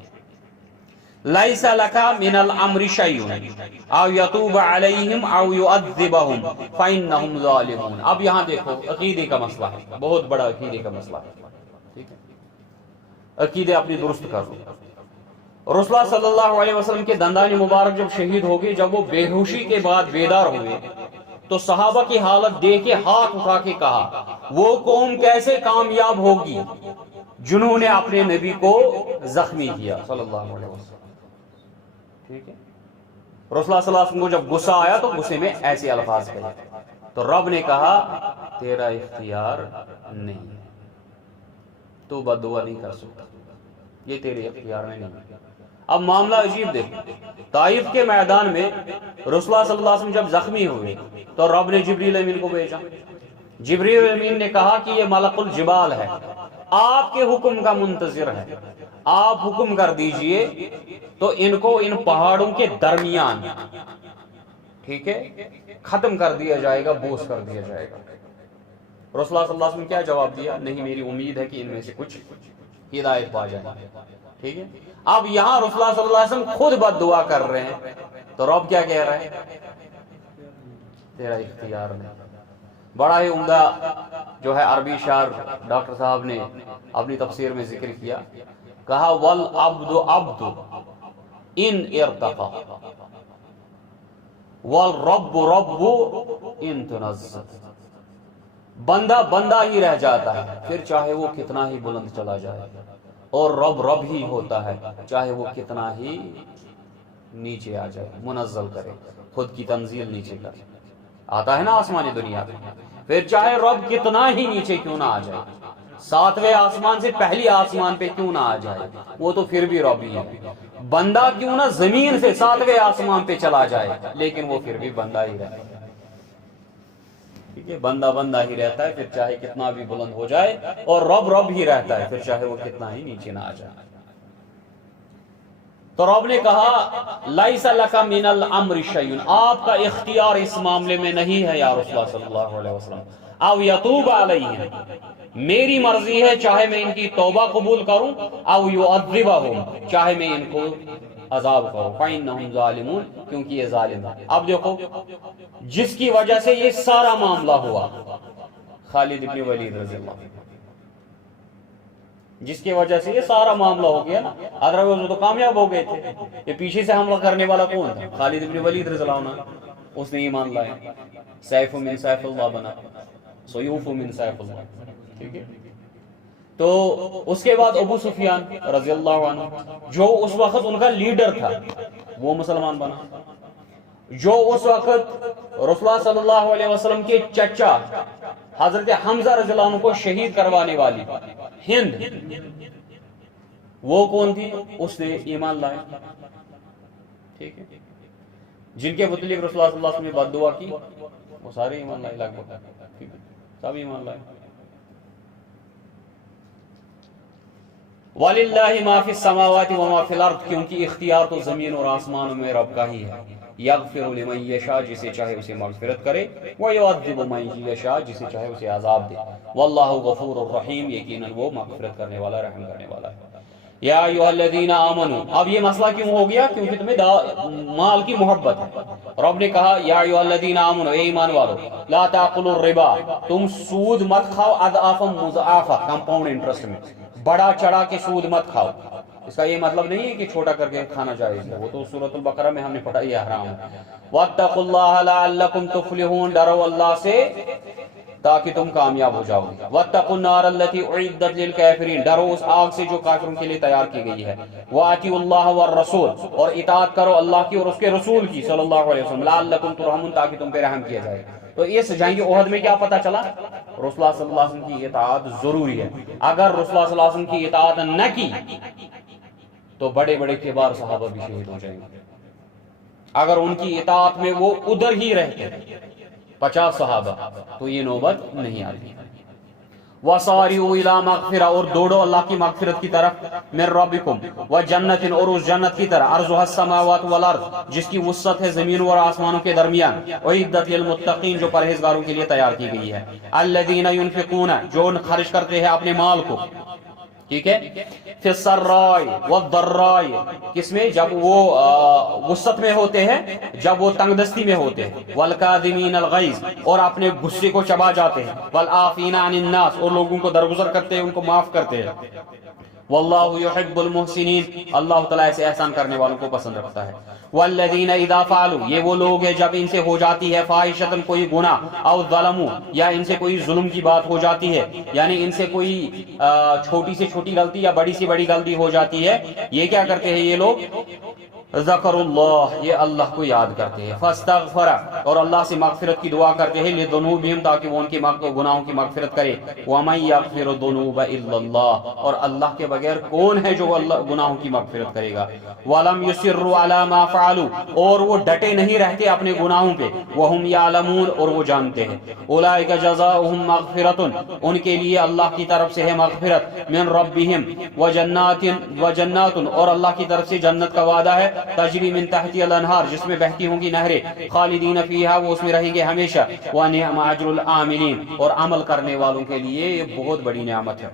لَيْسَ لَكَ مِنَ الْأَمْرِ شَيْءٌ أَوْ يَتُوبَ عَلَيْهِمْ أَوْ يُعَذِّبَهُمْ فَإِنَّهُمْ ظَالِمُونَ، اب یہاں دیکھو عقیدے کا مسئلہ ہے، بہت بڑا عقیدے کا مسئلہ ہے، ٹھیک ہے۔ عقیدے اپنی درست کر لو۔ رسول اللہ صلی اللہ علیہ وسلم کے دندان مبارک جب شہید ہو گئے، جب وہ بے ہوشی کے بعد بیدار ہوئے تو صحابہ کی حالت دیکھ کے ہاتھ اٹھا کے کہا وہ قوم کیسے کامیاب ہوگی جنہوں نے اپنے نبی کو زخمی کیا صلی اللہ علیہ وسلم۔ ٹھیک ہے، رسول اللہ صلی اللہ علیہ وسلم کو جب غصہ آیا تو غصے میں ایسے الفاظ کہے تو رب نے کہا تیرا اختیار نہیں، تو بد دعا نہیں کر سکتا، یہ تیرے اختیار میں نہیں۔ اب معاملہ عجیب دیکھیں، طائف کے میدان میں رسول اللہ صلی اللہ علیہ وسلم جب زخمی ہوئے تو رب نے جبریل امین کو بھیجا۔ جبریل امین نے کہا کہ یہ ملک الجبال ہے، آپ کے حکم کا منتظر ہے، آپ حکم کر دیجئے تو ان کو ان پہاڑوں کے درمیان، ٹھیک ہے، ختم کر دیا جائے گا، بوس کر دیا جائے گا۔ رسول اللہ صلی اللہ علیہ وسلم کیا جواب دیا؟ نہیں، میری امید ہے کہ ان میں سے کچھ ہدایت پا جائے۔ ٹھیک ہے، اب یہاں رسول اللہ صلی اللہ علیہ وسلم خود بد دعا کر رہے ہیں تو رب کیا کہہ رہا ہے؟ تیرا اختیار نہیں۔ بڑا ہی عمدہ جو ہے عربی شاعر ڈاکٹر صاحب نے اپنی تفسیر میں ذکر کیا، کہا والعبد عبد ان ارتقى والرب رب ان تنزل، بندہ بندہ ہی رہ جاتا ہے پھر چاہے وہ کتنا ہی بلند چلا جائے، اور رب رب ہی ہوتا ہے چاہے وہ کتنا ہی نیچے آ جائے، منزل کرے، خود کی تنزیل نیچے کرے، آتا ہے نا آسمانی دنیا میں، پھر چاہے رب کتنا ہی نیچے کیوں نہ آ جائے، 7ویں آسمان سے پہلی آسمان پہ کیوں نہ آ جائے، وہ تو پھر بھی رب ہی ہے۔ بندہ کیوں نہ زمین سے 7ویں آسمان پہ چلا جائے لیکن وہ پھر بھی بندہ ہی رہتا ہے۔ ٹھیک ہے، بندہ بندہ ہی رہتا ہے پھر چاہے کتنا بھی بلند ہو جائے، اور رب رب ہی رہتا ہے پھر چاہے وہ کتنا ہی نیچے نہ آ جائے۔ تو رب نے کہا لیس لک من الامر شیء، آپ کا اختیار اس معاملے میں نہیں ہے یا رسول اللہ صلی اللہ علیہ وسلم، او یتوب علیہم، میری مرضی ہے چاہے میں ان کی توبہ قبول کروں، او یعذبہم، چاہے میں ان کو عذاب کروں، فإنہم ظالمون، کیونکہ یہ ظالم ہے۔ اب دیکھو جس کی وجہ سے یہ سارا معاملہ ہوا، خالد بن ولید رضی اللہ عنہ، جس کی وجہ سے یہ سارا معاملہ ہو گیا نا، ادروائز وہ تو کامیاب ہو گئے تھے۔ یہ پیچھے سے حملہ کرنے والا کون تھا؟ خالد بن ولید رضی اللہ عنہ، اس نے ایمان لایا، سیف من سیف اللہ بنا، سیوف من سیف اللہ۔ ٹھیک ہے، تو اس کے بعد ابو سفیان رضی اللہ عنہ جو اس وقت ان کا لیڈر تھا وہ مسلمان بنا، جو اس وقت رسول اللہ صلی اللہ علیہ وسلم کے چچا حضرت حمزہ رضی اللہ عنہ کو شہید کروانے والی ہند، وہ کون تھی؟ اس نے ایمان لایا۔ ٹھیک ہے، جن کے متعلق رسول اللہ صلی اللہ علیہ وسلم نے بد دعا کی وہ سارے ایمان لائے، لگ بھگ سب ایمان لائے۔ وَلِلَّهِ مَا فِي السَّمَاوَاتِ وَمَا فِي الْأَرْضِ، کیونکہ اختیار تو زمین اور آسمانوں میں رب کا ہی ہے۔ یغفر لمن یشاء، جسے چاہے اسے مغفرت کرے، وَيُعَذِّبُ مَن یشاء، جسے چاہے اسے عذاب دے، واللہ غفور الرحیم، یقیناً وہ مغفرت کرنے والا، رحم کرنے والا ہے۔ یا ایھا الذین آمنوا، اب یہ مسئلہ کیوں ہو گیا؟ کیونکہ تمہیں مال کی محبت ہے۔ رب نے کہا یا ایھا الذین آمنوا، اے ایمان والو، لا تاکلوا الربا، تم سود مت کھاؤ، اضعافا مضاعفا، کمپاؤنڈ انٹرسٹ میں، بڑا چڑھا کے سود مت کھاؤ۔ اس کا یہ مطلب نہیں ہے کہ چھوٹا کر کے کھانا جائز ہے، وہ تو سورۃ البقرہ میں ہم نے پڑھا یہ حرام ہے۔ واتقوا اللہ لعلکم تفلحون، ڈرو اللہ سے تاکہ تم کامیاب ہو جاؤ گے۔ واتقوا النار التی اعدت للکافرین، ڈرو اس آگ سے جو کافروں کے لیے تیار کی گئی ہے۔ واطیعوا اللہ والرسول، اور اطاعت کرو اللہ کی اور اس کے رسول کی صلی اللہ علیہ وسلم، لعلکم ترحمون، تاکہ تم پہ رحم کیا جائے۔ تو اس جنگ احد میں کیا پتہ چلا؟ رسول اللہ صلی اللہ علیہ وسلم کی اطاعت ضروری ہے۔ اگر رسول اللہ صلی اللہ علیہ وسلم کی اطاعت نہ کی تو بڑے بڑے کبار صحابہ بھی شہید ہو جائیں گے۔ اگر ان کی اطاعت میں وہ ادھر ہی رہتے 50 صحابہ تو یہ نوبت نہیں آتی۔ وَصَارِعُوا إِلَىٰ مَغْفِرَةٍ، اور دوڑو اللہ کی مغفرت کی طرف، مِن رَبِّكُمْ، وَجَنَّةٍ، اور اس جنت کی طرف، عرضها السَّمَاوَاتُ وَالْأَرْضُ، جس کی وسعت ہے زمینوں اور آسمانوں کے درمیان، وَأُعِدَّتْ لِلْمُتَّقِينَ، جو پرہیزگاروں کے لیے تیار کی گئی ہے، الَّذِينَ يُنْفِقُونَ، جو خرچ کرتے ہیں اپنے مال کو، ٹھیک ہے، فِي السَّرَّاءِ وَالضَّرَّاءِ، کس میں؟ جب وہ وسعت میں ہوتے ہیں، جب وہ تنگ دستی میں ہوتے ہیں، وَالْكَاظِمِينَ الْغَيْظَ، اور اپنے غصے کو چبا جاتے ہیں، وَالْعَافِينَ عَنِ النَّاسِ، اور لوگوں کو درگزر کرتے ہیں، ان کو معاف کرتے ہیں، واللہ یحب المحسنین، اللہ تعالیٰ ایسے احسان کرنے والوں کو پسند رکھتا ہے۔ والذین اذا فعلوا، یہ وہ لوگ ہیں جب ان سے ہو جاتی ہے فاحشۃ کوئی گناہ، او ظلموا یا ان سے کوئی ظلم کی بات ہو جاتی ہے، یعنی ان سے کوئی چھوٹی سے چھوٹی غلطی یا بڑی سے بڑی غلطی ہو جاتی ہے، یہ کیا کرتے ہیں یہ لوگ؟ ذکر اللہ، یہ اللہ کو یاد کرتے ہیں، فاستغفر، اور اللہ سے مغفرت کی دعا کرتے ہیں، لذنوبہم، تاکہ وہ ان کے گناہوں کی مغفرت کرے، ومن یغفر الذنوب الا اللہ، اور اللہ کے بغیر کون ہے جو اللہ گناہوں کی مغفرت کرے گا، ولم یصروا علی ما فعلوا، اور وہ ڈٹے نہیں رہتے اپنے گناہوں پہ، وہم یعلمون، اور وہ جانتے ہیں، اولئک جزاؤہم مغفرۃ، ان کے لیے اللہ کی طرف سے ہے مغفرت، من ربہم وجنات، اور اللہ کی طرف سے جنت کا وعدہ ہے، تجری من تحتی الانہار، جس میں بہتی ہوں گی نہریں، خالدین فیہا، وہ اس میں رہیں گے ہمیشہ، ونعم اجر العاملین، اور عمل کرنے والوں کے لیے یہ بہت بڑی نعمت ہے۔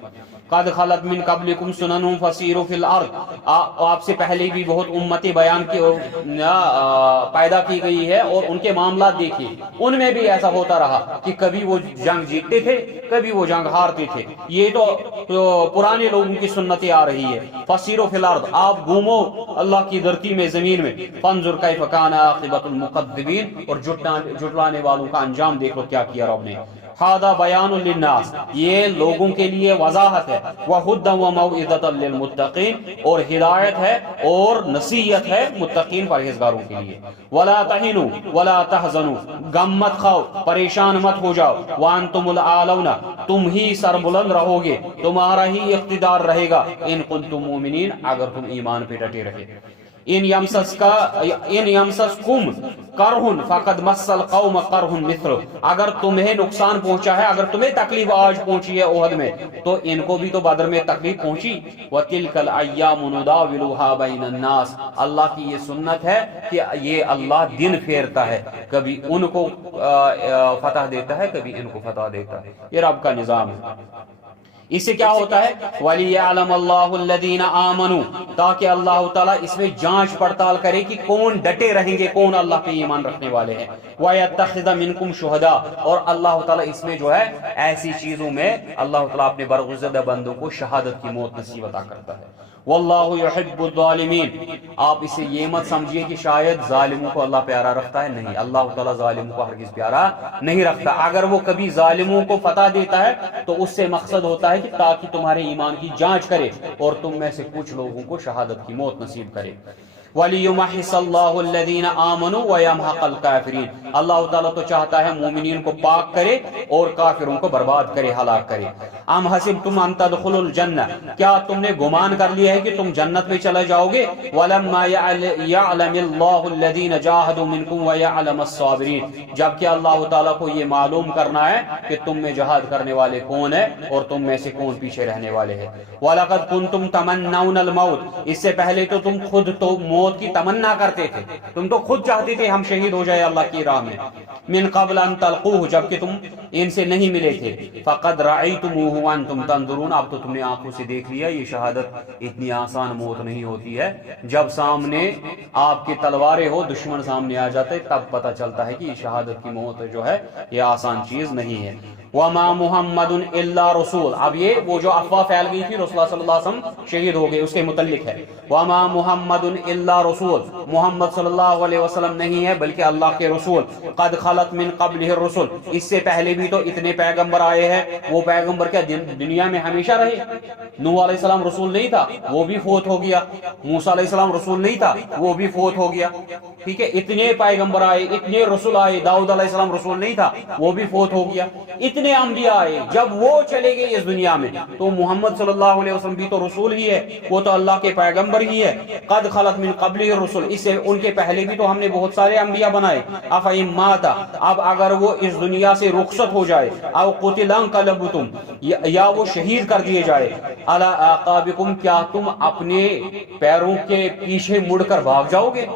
قد خلت من قبلکم سنن فسیروا فی الارض، آپ سے پہلے بھی بہت امتیں بیان کی پیدا کی گئی ہے، اور ان کے معاملات دیکھیے، ان میں بھی ایسا ہوتا رہا کہ کبھی وہ جنگ جیتتے تھے، کبھی وہ جنگ ہارتے تھے، یہ تو پرانے لوگوں کی سنتیں آ رہی ہے۔ فسیروا فی الارض، آپ گھومو اللہ کی دھرتی میں، زمین میں، فانظر کیف کان عاقبۃ المکذبین، اور جھٹلانے والوں کا انجام دیکھ لو کیا کیا رب نے۔ ھذا بیان للناس، یہ لوگوں کے لیے وضاحت ہے، وہدی وموعظۃ للمتقین، اور ہدایت ہے اور نصیحت ہے متقین پرہیزگاروں کے لیے۔ ولا تہنوا ولا تحزنوا، غم مت کھاؤ، پریشان مت ہو جاؤ، وانتم الاعلون، تم ہی سربلند رہو گے، تمہارا ہی اقتدار رہے گا، ان کنتم مومنین، اگر تم ایمان پہ ڈٹے رہے۔ ان یمسسکم کرہن فقد مس القوم کرہن مثلہ، اگر تمہیں نقصان پہنچا ہے، اگر تمہیں تکلیف آج پہنچی ہے احد میں، تو ان کو بھی تو بدر میں تکلیف پہنچی۔ وَتِلْكَ الْأَيَّامُ نُدَاوِلُهَا بَيْنَ النَّاسِ، اللہ کی یہ سنت ہے کہ یہ اللہ دن پھیرتا ہے، کبھی ان کو فتح دیتا ہے، کبھی ان کو فتح دیتا ہے، یہ رب کا نظام ہے۔ اس سے کیا ہوتا ہے؟ وَلِيَعْلَمَ اللَّهُ الَّذِينَ آمَنُوا، تاکہ اللہ تعالیٰ اس میں جانچ پڑتال کرے کہ کون ڈٹے رہیں گے، کون اللہ پہ ایمان رکھنے والے ہیں، وَيَتَّخِذَ مِنْكُمْ شُهَدَاءَ، اور اللہ تعالیٰ اس میں جو ہے ایسی چیزوں میں اللہ تعالیٰ اپنے برگزیدہ بندوں کو شہادت کی موت نصیب عطا کرتا ہے۔ واللہ یحب الظالمین، آپ اسے یہ مت سمجھیے کہ شاید ظالموں کو اللہ پیارا رکھتا ہے، نہیں، اللہ تعالیٰ ظالموں کو ہرگز پیارا نہیں رکھتا۔ اگر وہ کبھی ظالموں کو فتح دیتا ہے تو اس سے مقصد ہوتا ہے کہ تاکہ تمہارے ایمان کی جانچ کرے اور تم میں سے کچھ لوگوں کو شہادت کی موت نصیب کرے۔ وَلِيُمَحِّصَ اللَّهُ الَّذِينَ آمَنُوا وَيَمْحَقَ الْكَافِرِينَ، اللہ تعالیٰ تو چاہتا ہے مومنین کو پاک کرے اور کافروں کو برباد کرے، ہلاک کرے۔ ام حسبتم ان تدخلوا الجنہ، کیا تم نے گمان کر لیا ہے کہ تم جنت میں چلے جاؤ گے؟ وَلَمَّا يَعْلَمِ اللَّهُ الَّذِينَ جَاهَدُوا مِنْكُمْ وَيَعْلَمَ الصَّابِرِينَ، جبکہ اللہ تعالیٰ کو یہ معلوم کرنا ہے کہ تم میں جہاد کرنے والے کون ہیں اور تم میں سے کون پیچھے رہنے والے ہیں۔ وَلَقَدْ كُنْتُمْ تَمَنَّوْنَ الْمَوْتَ، اس سے پہلے تو تم خود تو موت کی تمنا کرتے تھے، تم تو خود چاہتے تھے ہم شہید ہو جائے اللہ کی راہ میں، من قبل ان تلقوه، جبکہ تم ان سے نہیں ملے تھے، فقد رأیتموہ وانتم تنظرون، اب تو تم نے آنکھوں سے دیکھ لیا، یہ شہادت اتنی آسان موت نہیں ہوتی ہے، جب سامنے آپ کی تلواریں ہو، دشمن سامنے آ جاتے، تب پتہ چلتا ہے کہ یہ شہادت کی موت جو ہے یہ آسان چیز نہیں ہے۔ وما محمد الا رسول، اب یہ وہ جو افواہ پھیل گئی تھی رسول اللہ صلی اللہ علیہ وسلم شہید ہو گئے اس کے متعلق ہے، وما محمد الا رسول، محمد صلی اللہ علیہ وسلم نہیں ہے بلکہ اللہ کے رسول، قد خلت من قبلہ الرسل، اس سے پہلے بھی تو اتنے پیغمبر آئے ہیں، وہ پیغمبر کیا دنیا میں ہمیشہ رہے؟ نوح علیہ السلام رسول نہیں تھا، وہ بھی فوت ہو گیا، موسیٰ علیہ السلام رسول نہیں تھا، وہ بھی فوت ہو گیا، ٹھیک ہے، اتنے پیغمبر آئے، اتنے رسول آئے، داؤد علیہ السلام رسول نہیں تھا، وہ بھی فوت ہو گیا، اتنے انبیاء آئے، جب وہ چلے گئے اس دنیا میں تو محمد صلی اللہ علیہ وسلم بھی تو رسول ہی ہے، وہ تو اللہ کے پیغمبر ہی ہے، قد خلت من قبلہ الرسل، اس سے ان کے پہلے بھی تو ہم نے بہت سارے انبیاء بنائے، افئن مات، اب اگر وہ اس دنیا سے رخصت ہو جائے، او قتل انقلبتم، یا وہ شہید کر دیے جائے، علی اعقابکم، کیا تم اپنے پیروں کے پیچھے مڑ کر بھاگ جاؤ گے؟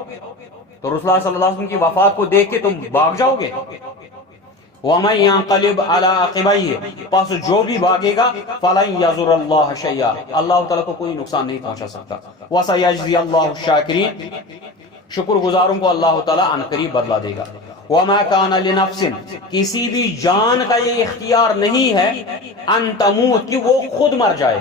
تو رسول اللہ صلی اللہ علیہ وسلم کی وفات کو دیکھ کے تم بھاگ جاؤ گے؟ وَمَن يَنقَلِبْ عَلَىٰ عَقِبَيْهِ، پس جو بھی بھاگے گا فَلَن يَضُرَّ اللَّهَ شَيْئًا، اللہ تعالیٰ کو کوئی نقصان نہیں پہنچا سکتا، وَسَيَجْزِي اللَّهُ الشَّاكِرِينَ، شکر گزاروں کو اللہ تعالیٰ عنقریب بدلا دے گا۔ وَمَا كَانَ لِنَفْسٍ، کسی بھی جان کا یہ اختیار نہیں ہے، ان تموت، کہ وہ خود مر جائے،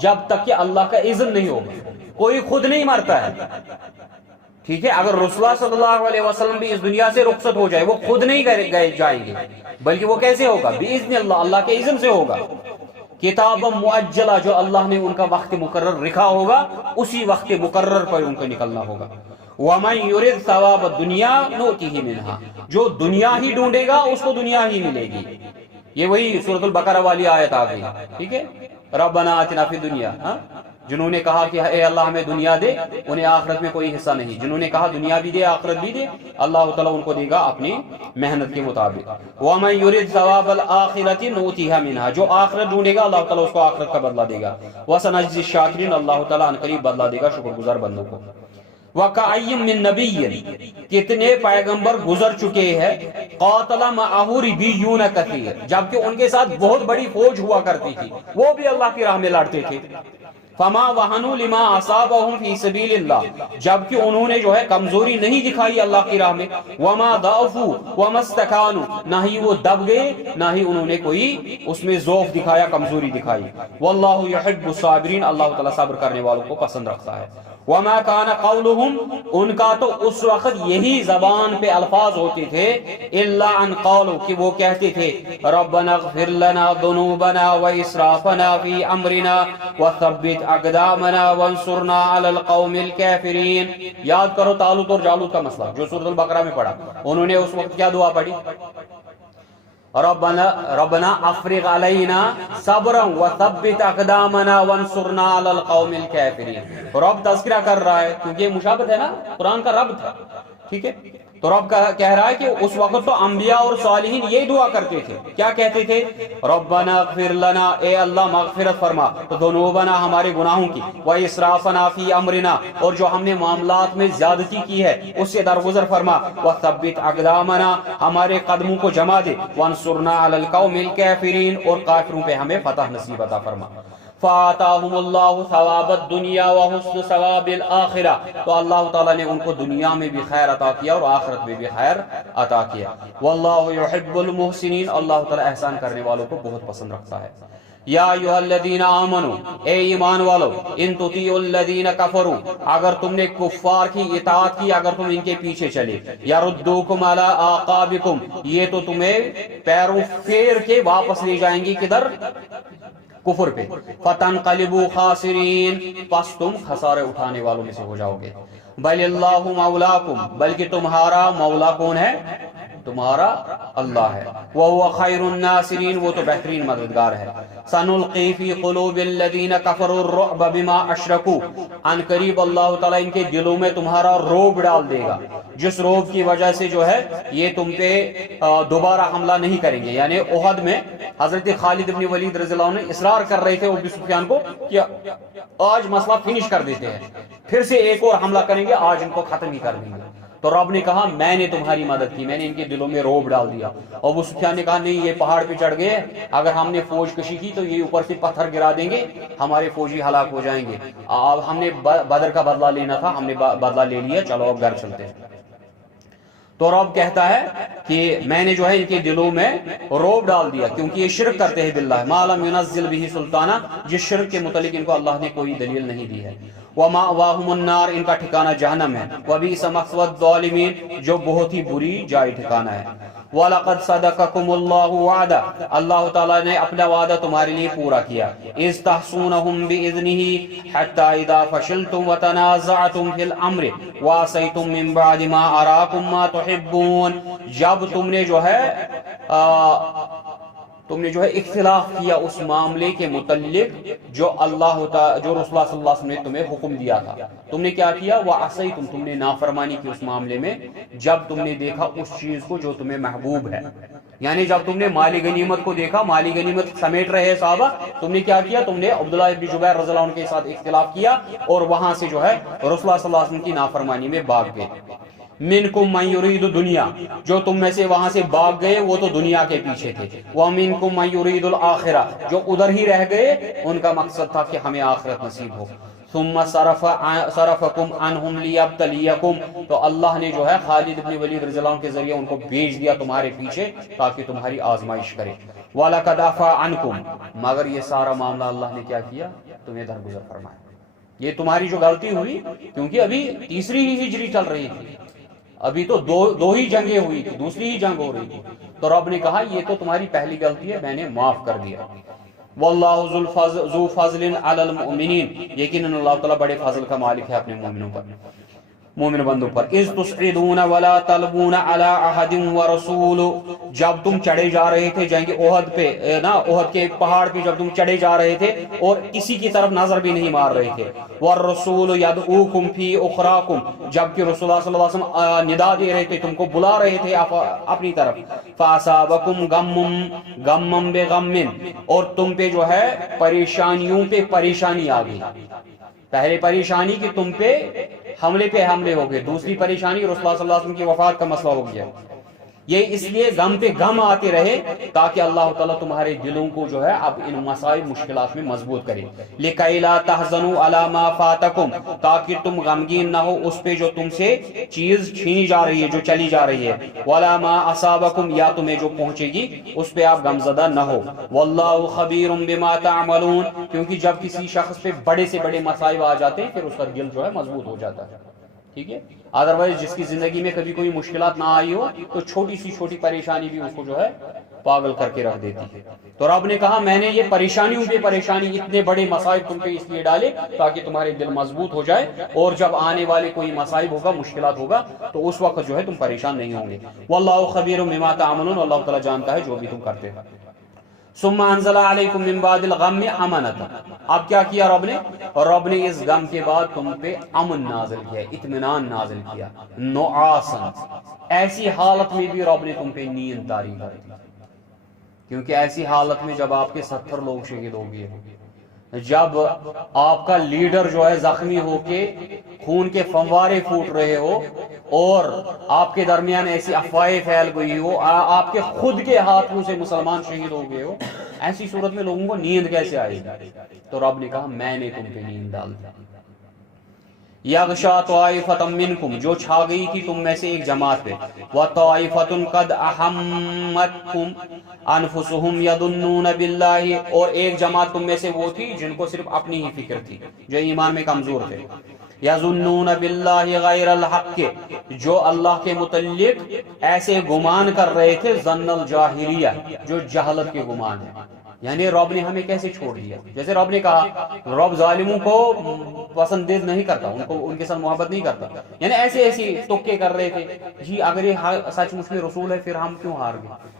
جب تک کہ اللہ کا اذن نہیں ہوگا۔ کوئی خود نہیں مرتا ہے، ٹھیک ہے؟ اگر رسول اللہ صلی اللہ علیہ وسلم بھی اس دنیا سے رخصت ہو جائے، وہ خود نہیں گئے جائیں گے، بلکہ وہ کیسے ہوگا؟ بِإِذْنِ اللہ، اللہ کے اذن سے ہوگا۔ کتاب معجلہ، جو اللہ نے ان کا وقت مقرر رکھا ہوگا، اسی وقت مقرر پر ان کو نکلنا ہوگا۔ وَمَنْ يُرِدْ ثَوَابَ الدُّنْيَا نُؤْتِهِ مِنْهَا، جو دنیا ہی ڈھونڈے گا اس کو دنیا ہی ملے گی۔ یہ وہی سورۃ البقرہ والی آیت آ گئی، ٹھیک ہے؟ ربنا آتنا فی الدنیا، جنہوں نے کہا کہ اے اللہ ہمیں دنیا دے، انہیں آخرت میں کوئی حصہ نہیں۔ جنہوں نے کہا دنیا بھی دے آخرت بھی دے، اللہ تعالیٰ ان کو دے گا اپنی محنت کے مطابق۔ وَمَنْ يُرِدْ ثَوَابَ الْآخِرَةِ نُؤْتِهَا مِنْهَا، جو آخرت ڈھونڈے گا اللہ تعالیٰ اس کو آخرت کا بدلہ دے گا۔ وَسَنَجْزِي الشَّاكِرِينَ، اللہ تعالیٰ ان قریب بدلہ دے گا شکر گزار بندوں کو۔ وَكَأَيٍّ مِّن نَبِيٍّ، کتنے پیغمبر گزر چکے ہیں، قاتل معه ربیون کثیر، جبکہ ان کے ساتھ بہت بڑی فوج ہوا کرتی تھی، وہ بھی اللہ کی راہ میں لڑتے تھے۔ فما وہنوا لما اصابهم فی سبیل اللہ، جبکہ انہوں نے جو ہے کمزوری نہیں دکھائی اللہ کی راہ میں۔ وما ضعفوا وما استکانوا، نہ ہی وہ دب گئے نہ ہی انہوں نے کوئی اس میں ضعف دکھایا، کمزوری دکھائی۔ واللہ یحب الصابرین، اللہ تعالیٰ صبر کرنے والوں کو پسند رکھتا ہے۔ وما كان قولهم، ان کا تو اس وقت یہی زبان پہ الفاظ ہوتے تھے، الا ان قالوا، کہ وہ کہتے تھے ربنا اغفر لنا ذنوبنا واسرافنا في امرنا وثبت اقدامنا وانصرنا على القوم الكافرين۔ یاد کرو طالوت اور جالوت کا مسئلہ جو سورۃ البقرہ میں پڑھا، انہوں نے اس وقت کیا دعا پڑھی؟ ربنا افرغ علینا صبرا وثبت اقدامنا وانصرنا علی القوم الکافرین۔ رب تذکرہ کر رہا ہے کیونکہ یہ مشابہت ہے نا، قرآن کا رب تھا، ٹھیک ہے؟ تو رب کہہ رہا ہے کہ اس وقت تو انبیاء اور صالحین یہی دعا کرتے تھے، کیا کہتے تھے؟ ربنا اغفر لنا، اے اللہ مغفرت فرما، تو ذنوبنا، ہمارے گناہوں کی، واسرافنا فی امرنا، اور جو ہم نے معاملات میں زیادتی کی ہے اس سے درگزر فرما، وثبت اقدامنا، ہمارے قدموں کو جما دے، وانصرنا علی القوم الکافرین، اور کافروں پہ ہمیں فتح نصیب عطا فرما۔ فَآتَاهُمُ اللَّهُ ثَوَابَ الدُّنْيَا وَحُسْنَ ثَوَابِ الْآخِرَةِ، تو اللہ تعالیٰ نے ان کو دنیا میں بھی خیر عطا کیا اور آخرت میں بھی خیر عطا کیا۔ وَاللَّهُ يُحِبُّ الْمُحْسِنِينَ، اللہ تعالیٰ احسان کرنے والوں کو بہت پسند رکھتا ہے۔ یا ایھا الذین آمنوا، اے ایمان والو، ان تطیعوا الذین کفروا، اگر تم نے کفار کی اطاعت کی، اگر تم ان کے پیچھے چلے، یردوکم علی اعقابکم، یہ تو تمہیں پیروں پھیر کے واپس لے جائیں گی، کدھر؟ کفر پہ۔ فتنقلبوا خاسرین، پس تم خسارے اٹھانے والوں میں سے ہو جاؤ گے۔ بل اللہ مولاکم، بلکہ تمہارا مولا کون ہے؟ تمہارا اللہ ہے۔ وَهُوَ خَيْرُ النَّاصِرِينَ، وہ تو بہترین مددگار ہے۔ سَنُلْقِي فِي قُلُوبِ الَّذِينَ كَفَرُوا الرُّعْبَ بِمَا أَشْرَكُوا، ان قریب اللہ تعالیٰ ان کے دلوں میں تمہارا روب ڈال دے گا، جس روب کی وجہ سے جو ہے یہ تم پہ دوبارہ حملہ نہیں کریں گے۔ یعنی احد میں حضرت خالد بن ولید رضی اللہ عنہ اصرار کر رہے تھے ابو سفیان کو کہ آج مسئلہ فنش کر دیتے ہیں، پھر سے ایک اور حملہ کریں گے، آج ان کو ختم ہی کر دیں گے۔ تو رب نے کہا میں نے تمہاری مدد کی، میں نے ان کے دلوں میں روب ڈال دیا۔ ابو سفیان نے کہا نہیں، یہ پہاڑ پہ چڑھ گئے، اگر ہم نے فوج کشی کی تو یہ اوپر سے پتھر گرا دیں گے، ہمارے فوجی ہلاک ہو جائیں گے۔ اب ہم نے بدر کا بدلہ لینا تھا، ہم نے بدلہ لے لیا، چلو اب گھر چلتے ہیں۔ تو رب کہتا ہے کہ میں نے جو ہے ان کے دلوں میں روب ڈال دیا، کیونکہ یہ شرک کرتے ہیں باللہ ما لم ينزل به سلطانہ، جس شرک کے متعلق ان کو اللہ نے کوئی دلیل نہیں دی ہے۔ وَمَأْوَاهُمُ النَّارُ، ان کا ٹھکانہ جہنم ہے۔ وَبِئْسَ مَثْوَى الظَّالِمِينَ، جو بہت ہی بری جائے ٹھکانہ ہے۔ وَلَقَدْ صَدَقَكُمُ اللَّهُ وَعْدَهُ، اللہ تعالیٰ نے اپنا وعدہ تمہارے لیے پورا کیا۔ إِذْ تَحْصُونَهُمْ بِإِذْنِهِ حَتَّى إِذَا فَشِلْتُمْ وَتَنَازَعْتُمْ فِي الْأَمْرِ وَعَصَيْتُمْ مِنْ بَعْدِ مَا أَرَاكُمْ مَا تُحِبُّونَ، جب تم نے جو ہے اختلاف کیا اس معاملے کے متعلق جو رسول اللہ صلی اللہ علیہ وسلم نے تمہیں حکم دیا تھا، تم نے کیا کیا؟ وَعَصَيْتُمْ، تم نے نافرمانی کی اس معاملے میں، جب تم نے دیکھا اس چیز کو جو تمہیں محبوب ہے۔ یعنی جب تم نے مالی غنیمت کو دیکھا، مالی غنیمت سمیٹ رہے صحابہ، تم نے کیا کیا؟ تم نے عبداللہ ابن جبیر رضی اللہ عنہ کے ساتھ اختلاف کیا اور وہاں سے جو ہے رسول اللہ صلی اللہ علیہ وسلم کی نافرمانی میں بھاگ گئے۔ منکم من یرید دنیا، جو تم میں سے وہاں سے بھاگ گئے وہ تو دنیا کے پیچھے تھے۔ ومنکم من یرید الآخرہ، جو ادھر ہی رہ گئے ان کا مقصد تھا کہ ہمیں آخرت نصیب ہو۔ ثم صرفکم عنہم لیبتلیکم، تو اللہ نے جو ہے خالد بن ولید رضی اللہ عنہ کے ذریعے ان کو بھیج دیا تمہارے پیچھے تاکہ تمہاری آزمائش کرے۔ وَلَقَدْ عَفَا عَنْكُمْ، مگر یہ سارا معاملہ اللہ نے کیا کیا؟ تمہیں درگزر فرمایا. یہ تمہاری جو غلطی ہوئی، کیونکہ ابھی تیسری ہی ہجری چل رہی تھی، ابھی تو دو ہی جنگیں ہوئی تھی، دوسری ہی جنگ ہو رہی تھی، تو رب نے کہا یہ تو تمہاری پہلی غلطی ہے، میں نے معاف کر دیا. وَاللَّهُ ذُو فَضْلٍ عَلَى الْمُؤْمِنِينَ، یقیناً اللہ تعالیٰ بڑے فضل کا مالک ہے اپنے مومنوں پر، مومن بندوں پر. اِذْ تُصْعِدُونَ وَلَا تَلْوُونَ عَلَىٰ أَحَدٍ وَرَسُولُ، جب تم چڑھے جا رہے تھے جنگ احد پہ نا، احد کے پہاڑ پہ جب تم چڑھے جا رہے تھے اور کسی کی طرف نظر بھی نہیں مار رہے تھے. وَالرَّسُولُ يَدْعُوكُمْ فِي أُخْرَاكُمْ، جبکہ رسول اللہ صلی اللہ علیہ وسلم ندا دے رہے تھے، تم کو بلا رہے تھے اپنی طرف. فَأَصَابَكُمْ غَمًّا بِغَمٍّ، اور تم پہ جو ہے پریشانیوں پہ پریشانی آ گئی. پہلے پریشانی کہ تم پہ حملے ہو گئے، دوسری پریشانی رسول اللہ صلی اللہ علیہ وسلم کی وفات کا مسئلہ ہو گیا. یہ اس لیے غم پہ غم آتے رہے تاکہ اللہ تعالیٰ تمہارے دلوں کو جو ہے اب ان مسائل مشکلات میں مضبوط کرے. لِكَيْ لَا تَحْزَنُوا عَلَىٰ مَا فَاتَكُمْ، تاکہ تم غمگین نہ ہو اس پہ جو تم سے چیز چھینی جا رہی ہے، جو چلی جا رہی ہے. وَلَا مَا أَصَابَكُمْ، یا تمہیں جو پہنچے گی اس پہ آپ غمزدہ نہ ہو. وَاللَّهُ خَبِيرٌ بِمَا تَعْمَلُونَ، کیونکہ جب کسی شخص پہ بڑے سے بڑے مسائل آ جاتے ہیں پھر اس کا دل جو ہے مضبوط ہو جاتا ہے. ٹھیک ہے، ادروائز جس کی زندگی میں کبھی کوئی مشکلات نہ آئی ہو تو چھوٹی سی چھوٹی پریشانی بھی اس کو جو ہے پاگل کر کے رکھ دیتی ہے. تو رب نے کہا میں نے یہ پریشانیوں پہ پریشانی، اتنے بڑے مسائل تم پہ اس لیے ڈالے تاکہ تمہارے دل مضبوط ہو جائے، اور جب آنے والے کوئی مسائل ہوگا، مشکلات ہوگا، تو اس وقت جو ہے تم پریشان نہیں ہوں گے. واللہ خبیر بما تعملون، اللہ تعالیٰ جانتا ہے جو بھی تم کرتے ہو. ثم انزل علیکم من بعد الغم امنۃ، اب کیا کیا رب نے؟ رب نے اس غم کے بعد تم پہ امن نازل کیا، اطمینان نازل کیا. نعاسا، ایسی حالت میں بھی رب نے تم پہ نیند طاری کر دی، کیونکہ ایسی حالت میں جب آپ کے 70 لوگ شہید ہو گئے، جب آپ کا لیڈر جو ہے زخمی ہو کے خون کے فوارے پھوٹ رہے ہو، اور آپ کے درمیان ایسی افواہیں پھیل گئی ہو، آپ کے خود کے ہاتھوں سے مسلمان شہید ہو گئے ہو، ایسی صورت میں لوگوں کو نیند کیسے آئے گی؟ تو رب نے کہا میں نے تم پہ نیند ڈال دی. یغشا طائفۃ منکم، جو چھا گئی تھی تم میں سے ایک جماعت پہ. وطائفۃ قد احمتکم انفسہم یظنون باللہ، اور ایک جماعت تم میں سے وہ تھی جن کو صرف اپنی ہی فکر تھی، جو ایمان میں کمزور تھے. یظنون باللہ غیر الحق، جو اللہ کے متعلق ایسے گمان کر رہے تھے ظن الجاہلیہ، جو جہالت کے گمان ہے. یعنی رب نے ہمیں کیسے چھوڑ دیا؟ جیسے رب نے کہا رب ظالموں کو پسندید نہیں کرتا، ان کے ساتھ محبت نہیں کرتا. یعنی ایسے تکے کر رہے تھے، جی اگر یہ سچ مچ میں رسول ہے پھر ہم کیوں ہار گئے؟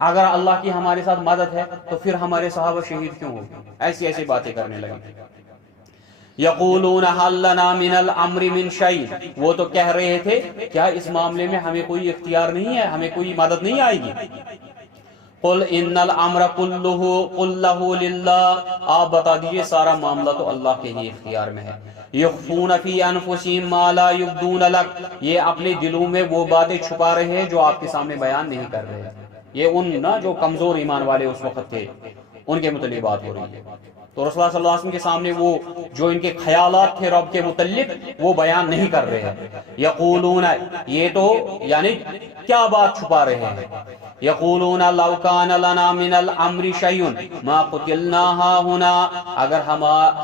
اگر اللہ کی ہمارے ساتھ مدد ہے تو پھر ہمارے صحابہ شہید کیوں ہو گئے؟ ایسی باتیں کرنے لگے. یقولون حل لنا من الامر من شیء، وہ تو کہہ رہے تھے کیا اس معاملے میں ہمیں کوئی اختیار نہیں ہے، ہمیں کوئی مدد نہیں آئے گی. قل ان الامر کلہ للہ، آپ بتا دیجئے سارا معاملہ تو اللہ کے ہی اختیار میں ہے. یخفون فی انفسہم ما لا یبدون لک، یہ اپنے دلوں میں وہ باتیں چھپا رہے ہیں جو آپ کے سامنے بیان نہیں کر رہے. یہ ان جو کمزور ایمان والے اس وقت تھے ان کے متعلق بات ہو رہی ہے. تو رسول اللہ صلی اللہ علیہ وسلم کے سامنے وہ جو ان کے خیالات تھے رب کے متعلق وہ بیان نہیں کر رہے ہیں. یقولون، یہ تو یعنی کیا بات چھپا رہے ہیں؟ یقولون لو کان لنا من الامر شیء ما قتلنا ہاہنا، اگر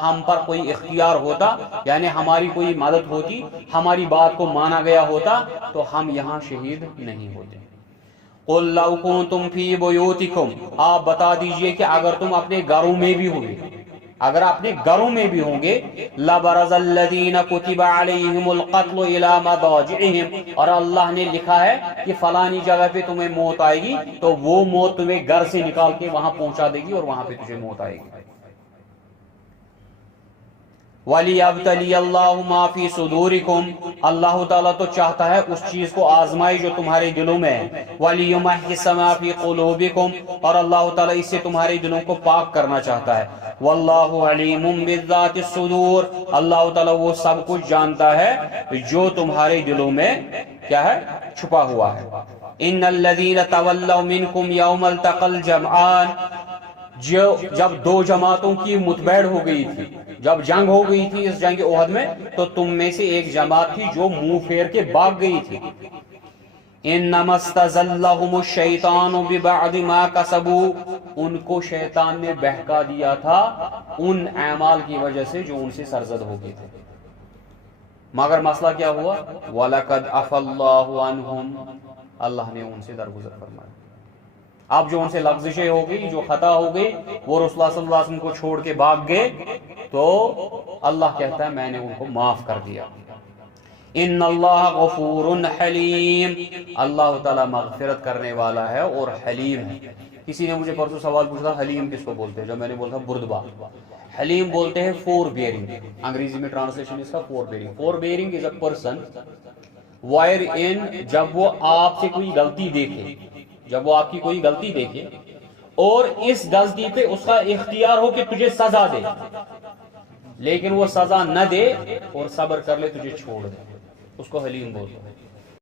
ہم پر کوئی اختیار ہوتا، یعنی ہماری کوئی مدد ہوتی، ہماری بات کو مانا گیا ہوتا تو ہم یہاں شہید نہیں ہوتے. قل لو کنتم فی بیوتکم، آپ بتا دیجئے کہ اگر تم اپنے گھروں میں بھی ہوگے، اگر اپنے گھروں میں بھی ہوں گے، لبرز الذین کتب علیہم القتل الی مضاجعہم، اور اللہ نے لکھا ہے کہ فلانی جگہ پہ تمہیں موت آئے گی تو وہ موت تمہیں گھر سے نکال کے وہاں پہنچا دے گی اور وہاں پہ تجھے موت آئے گی. وَلِيَبْتَلِيَ اللَّهُ مَا فِي صُدُورِكُمْ، اللہ تعالیٰ تو چاہتا ہے اس چیز کو آزمائی جو تمہارے دلوں میں ہے. وَلِيُمَحِّصَ مَا فِي قُلُوبِكُمْ، اور اللہ تعالیٰ اس سے تمہارے دلوں کو پاک کرنا چاہتا ہے. وَاللَّهُ عَلِيمٌ بِذَاتِ الصُّدُورِ، اللہ تعالیٰ وہ سب کچھ جانتا ہے جو تمہارے دلوں میں کیا ہے، چھپا ہوا ہے. إِنَّ الَّذِينَ تَوَلَّوْا مِنْكُمْ يَوْمَ الْتَقَى الْجَمْعَانِ، جب دو جماعتوں کی متبیڑ ہو گئی تھی، جب جنگ ہو گئی تھی اس جنگ احد میں، تو تم میں سے ایک جماعت تھی جو منہ پھیر کے بھاگ گئی تھی. انما استزلهم الشیطان ببعض ما کسبوا، ان کو شیطان نے بہکا دیا تھا ان اعمال کی وجہ سے جو ان سے سرزد ہو گئے تھے، مگر مسئلہ کیا ہوا؟ وَلَقَدْ عَفَا اللَّهُ عَنْهُمْ، اللہ نے ان سے درگزر فرمایا۔ اب جو ان سے لغزشیں ہو گئی، جو خطا ہو گئی، وہ رسول اللہ صلی اللہ علیہ وسلم کو چھوڑ کے بھاگ گئے، تو اللہ کہتا ہے میں نے ان کو معاف کر دیا۔ ان اللہ غفور حلیم، اللہ تعالیٰ مغفرت کرنے والا ہے اور حلیم ہے۔ کسی نے مجھے پرسوں سوال پوچھا حلیم کس کو بولتے ہیں، جب میں نے بولا بردبا، حلیم بولتے ہیں فور بیئرنگ، انگریزی میں ٹرانسلیشن اس کا forbearing. Forbearing is a person وائر ان، جب وہ آپ سے کوئی غلطی دیکھے، جب وہ آپ کی کوئی غلطی دیکھے اور اس غلطی پہ اس کا اختیار ہو کہ تجھے سزا دے، لیکن وہ سزا نہ دے اور صبر کر لے، تجھے چھوڑ دے، اس کو حلیم بولتے ہیں۔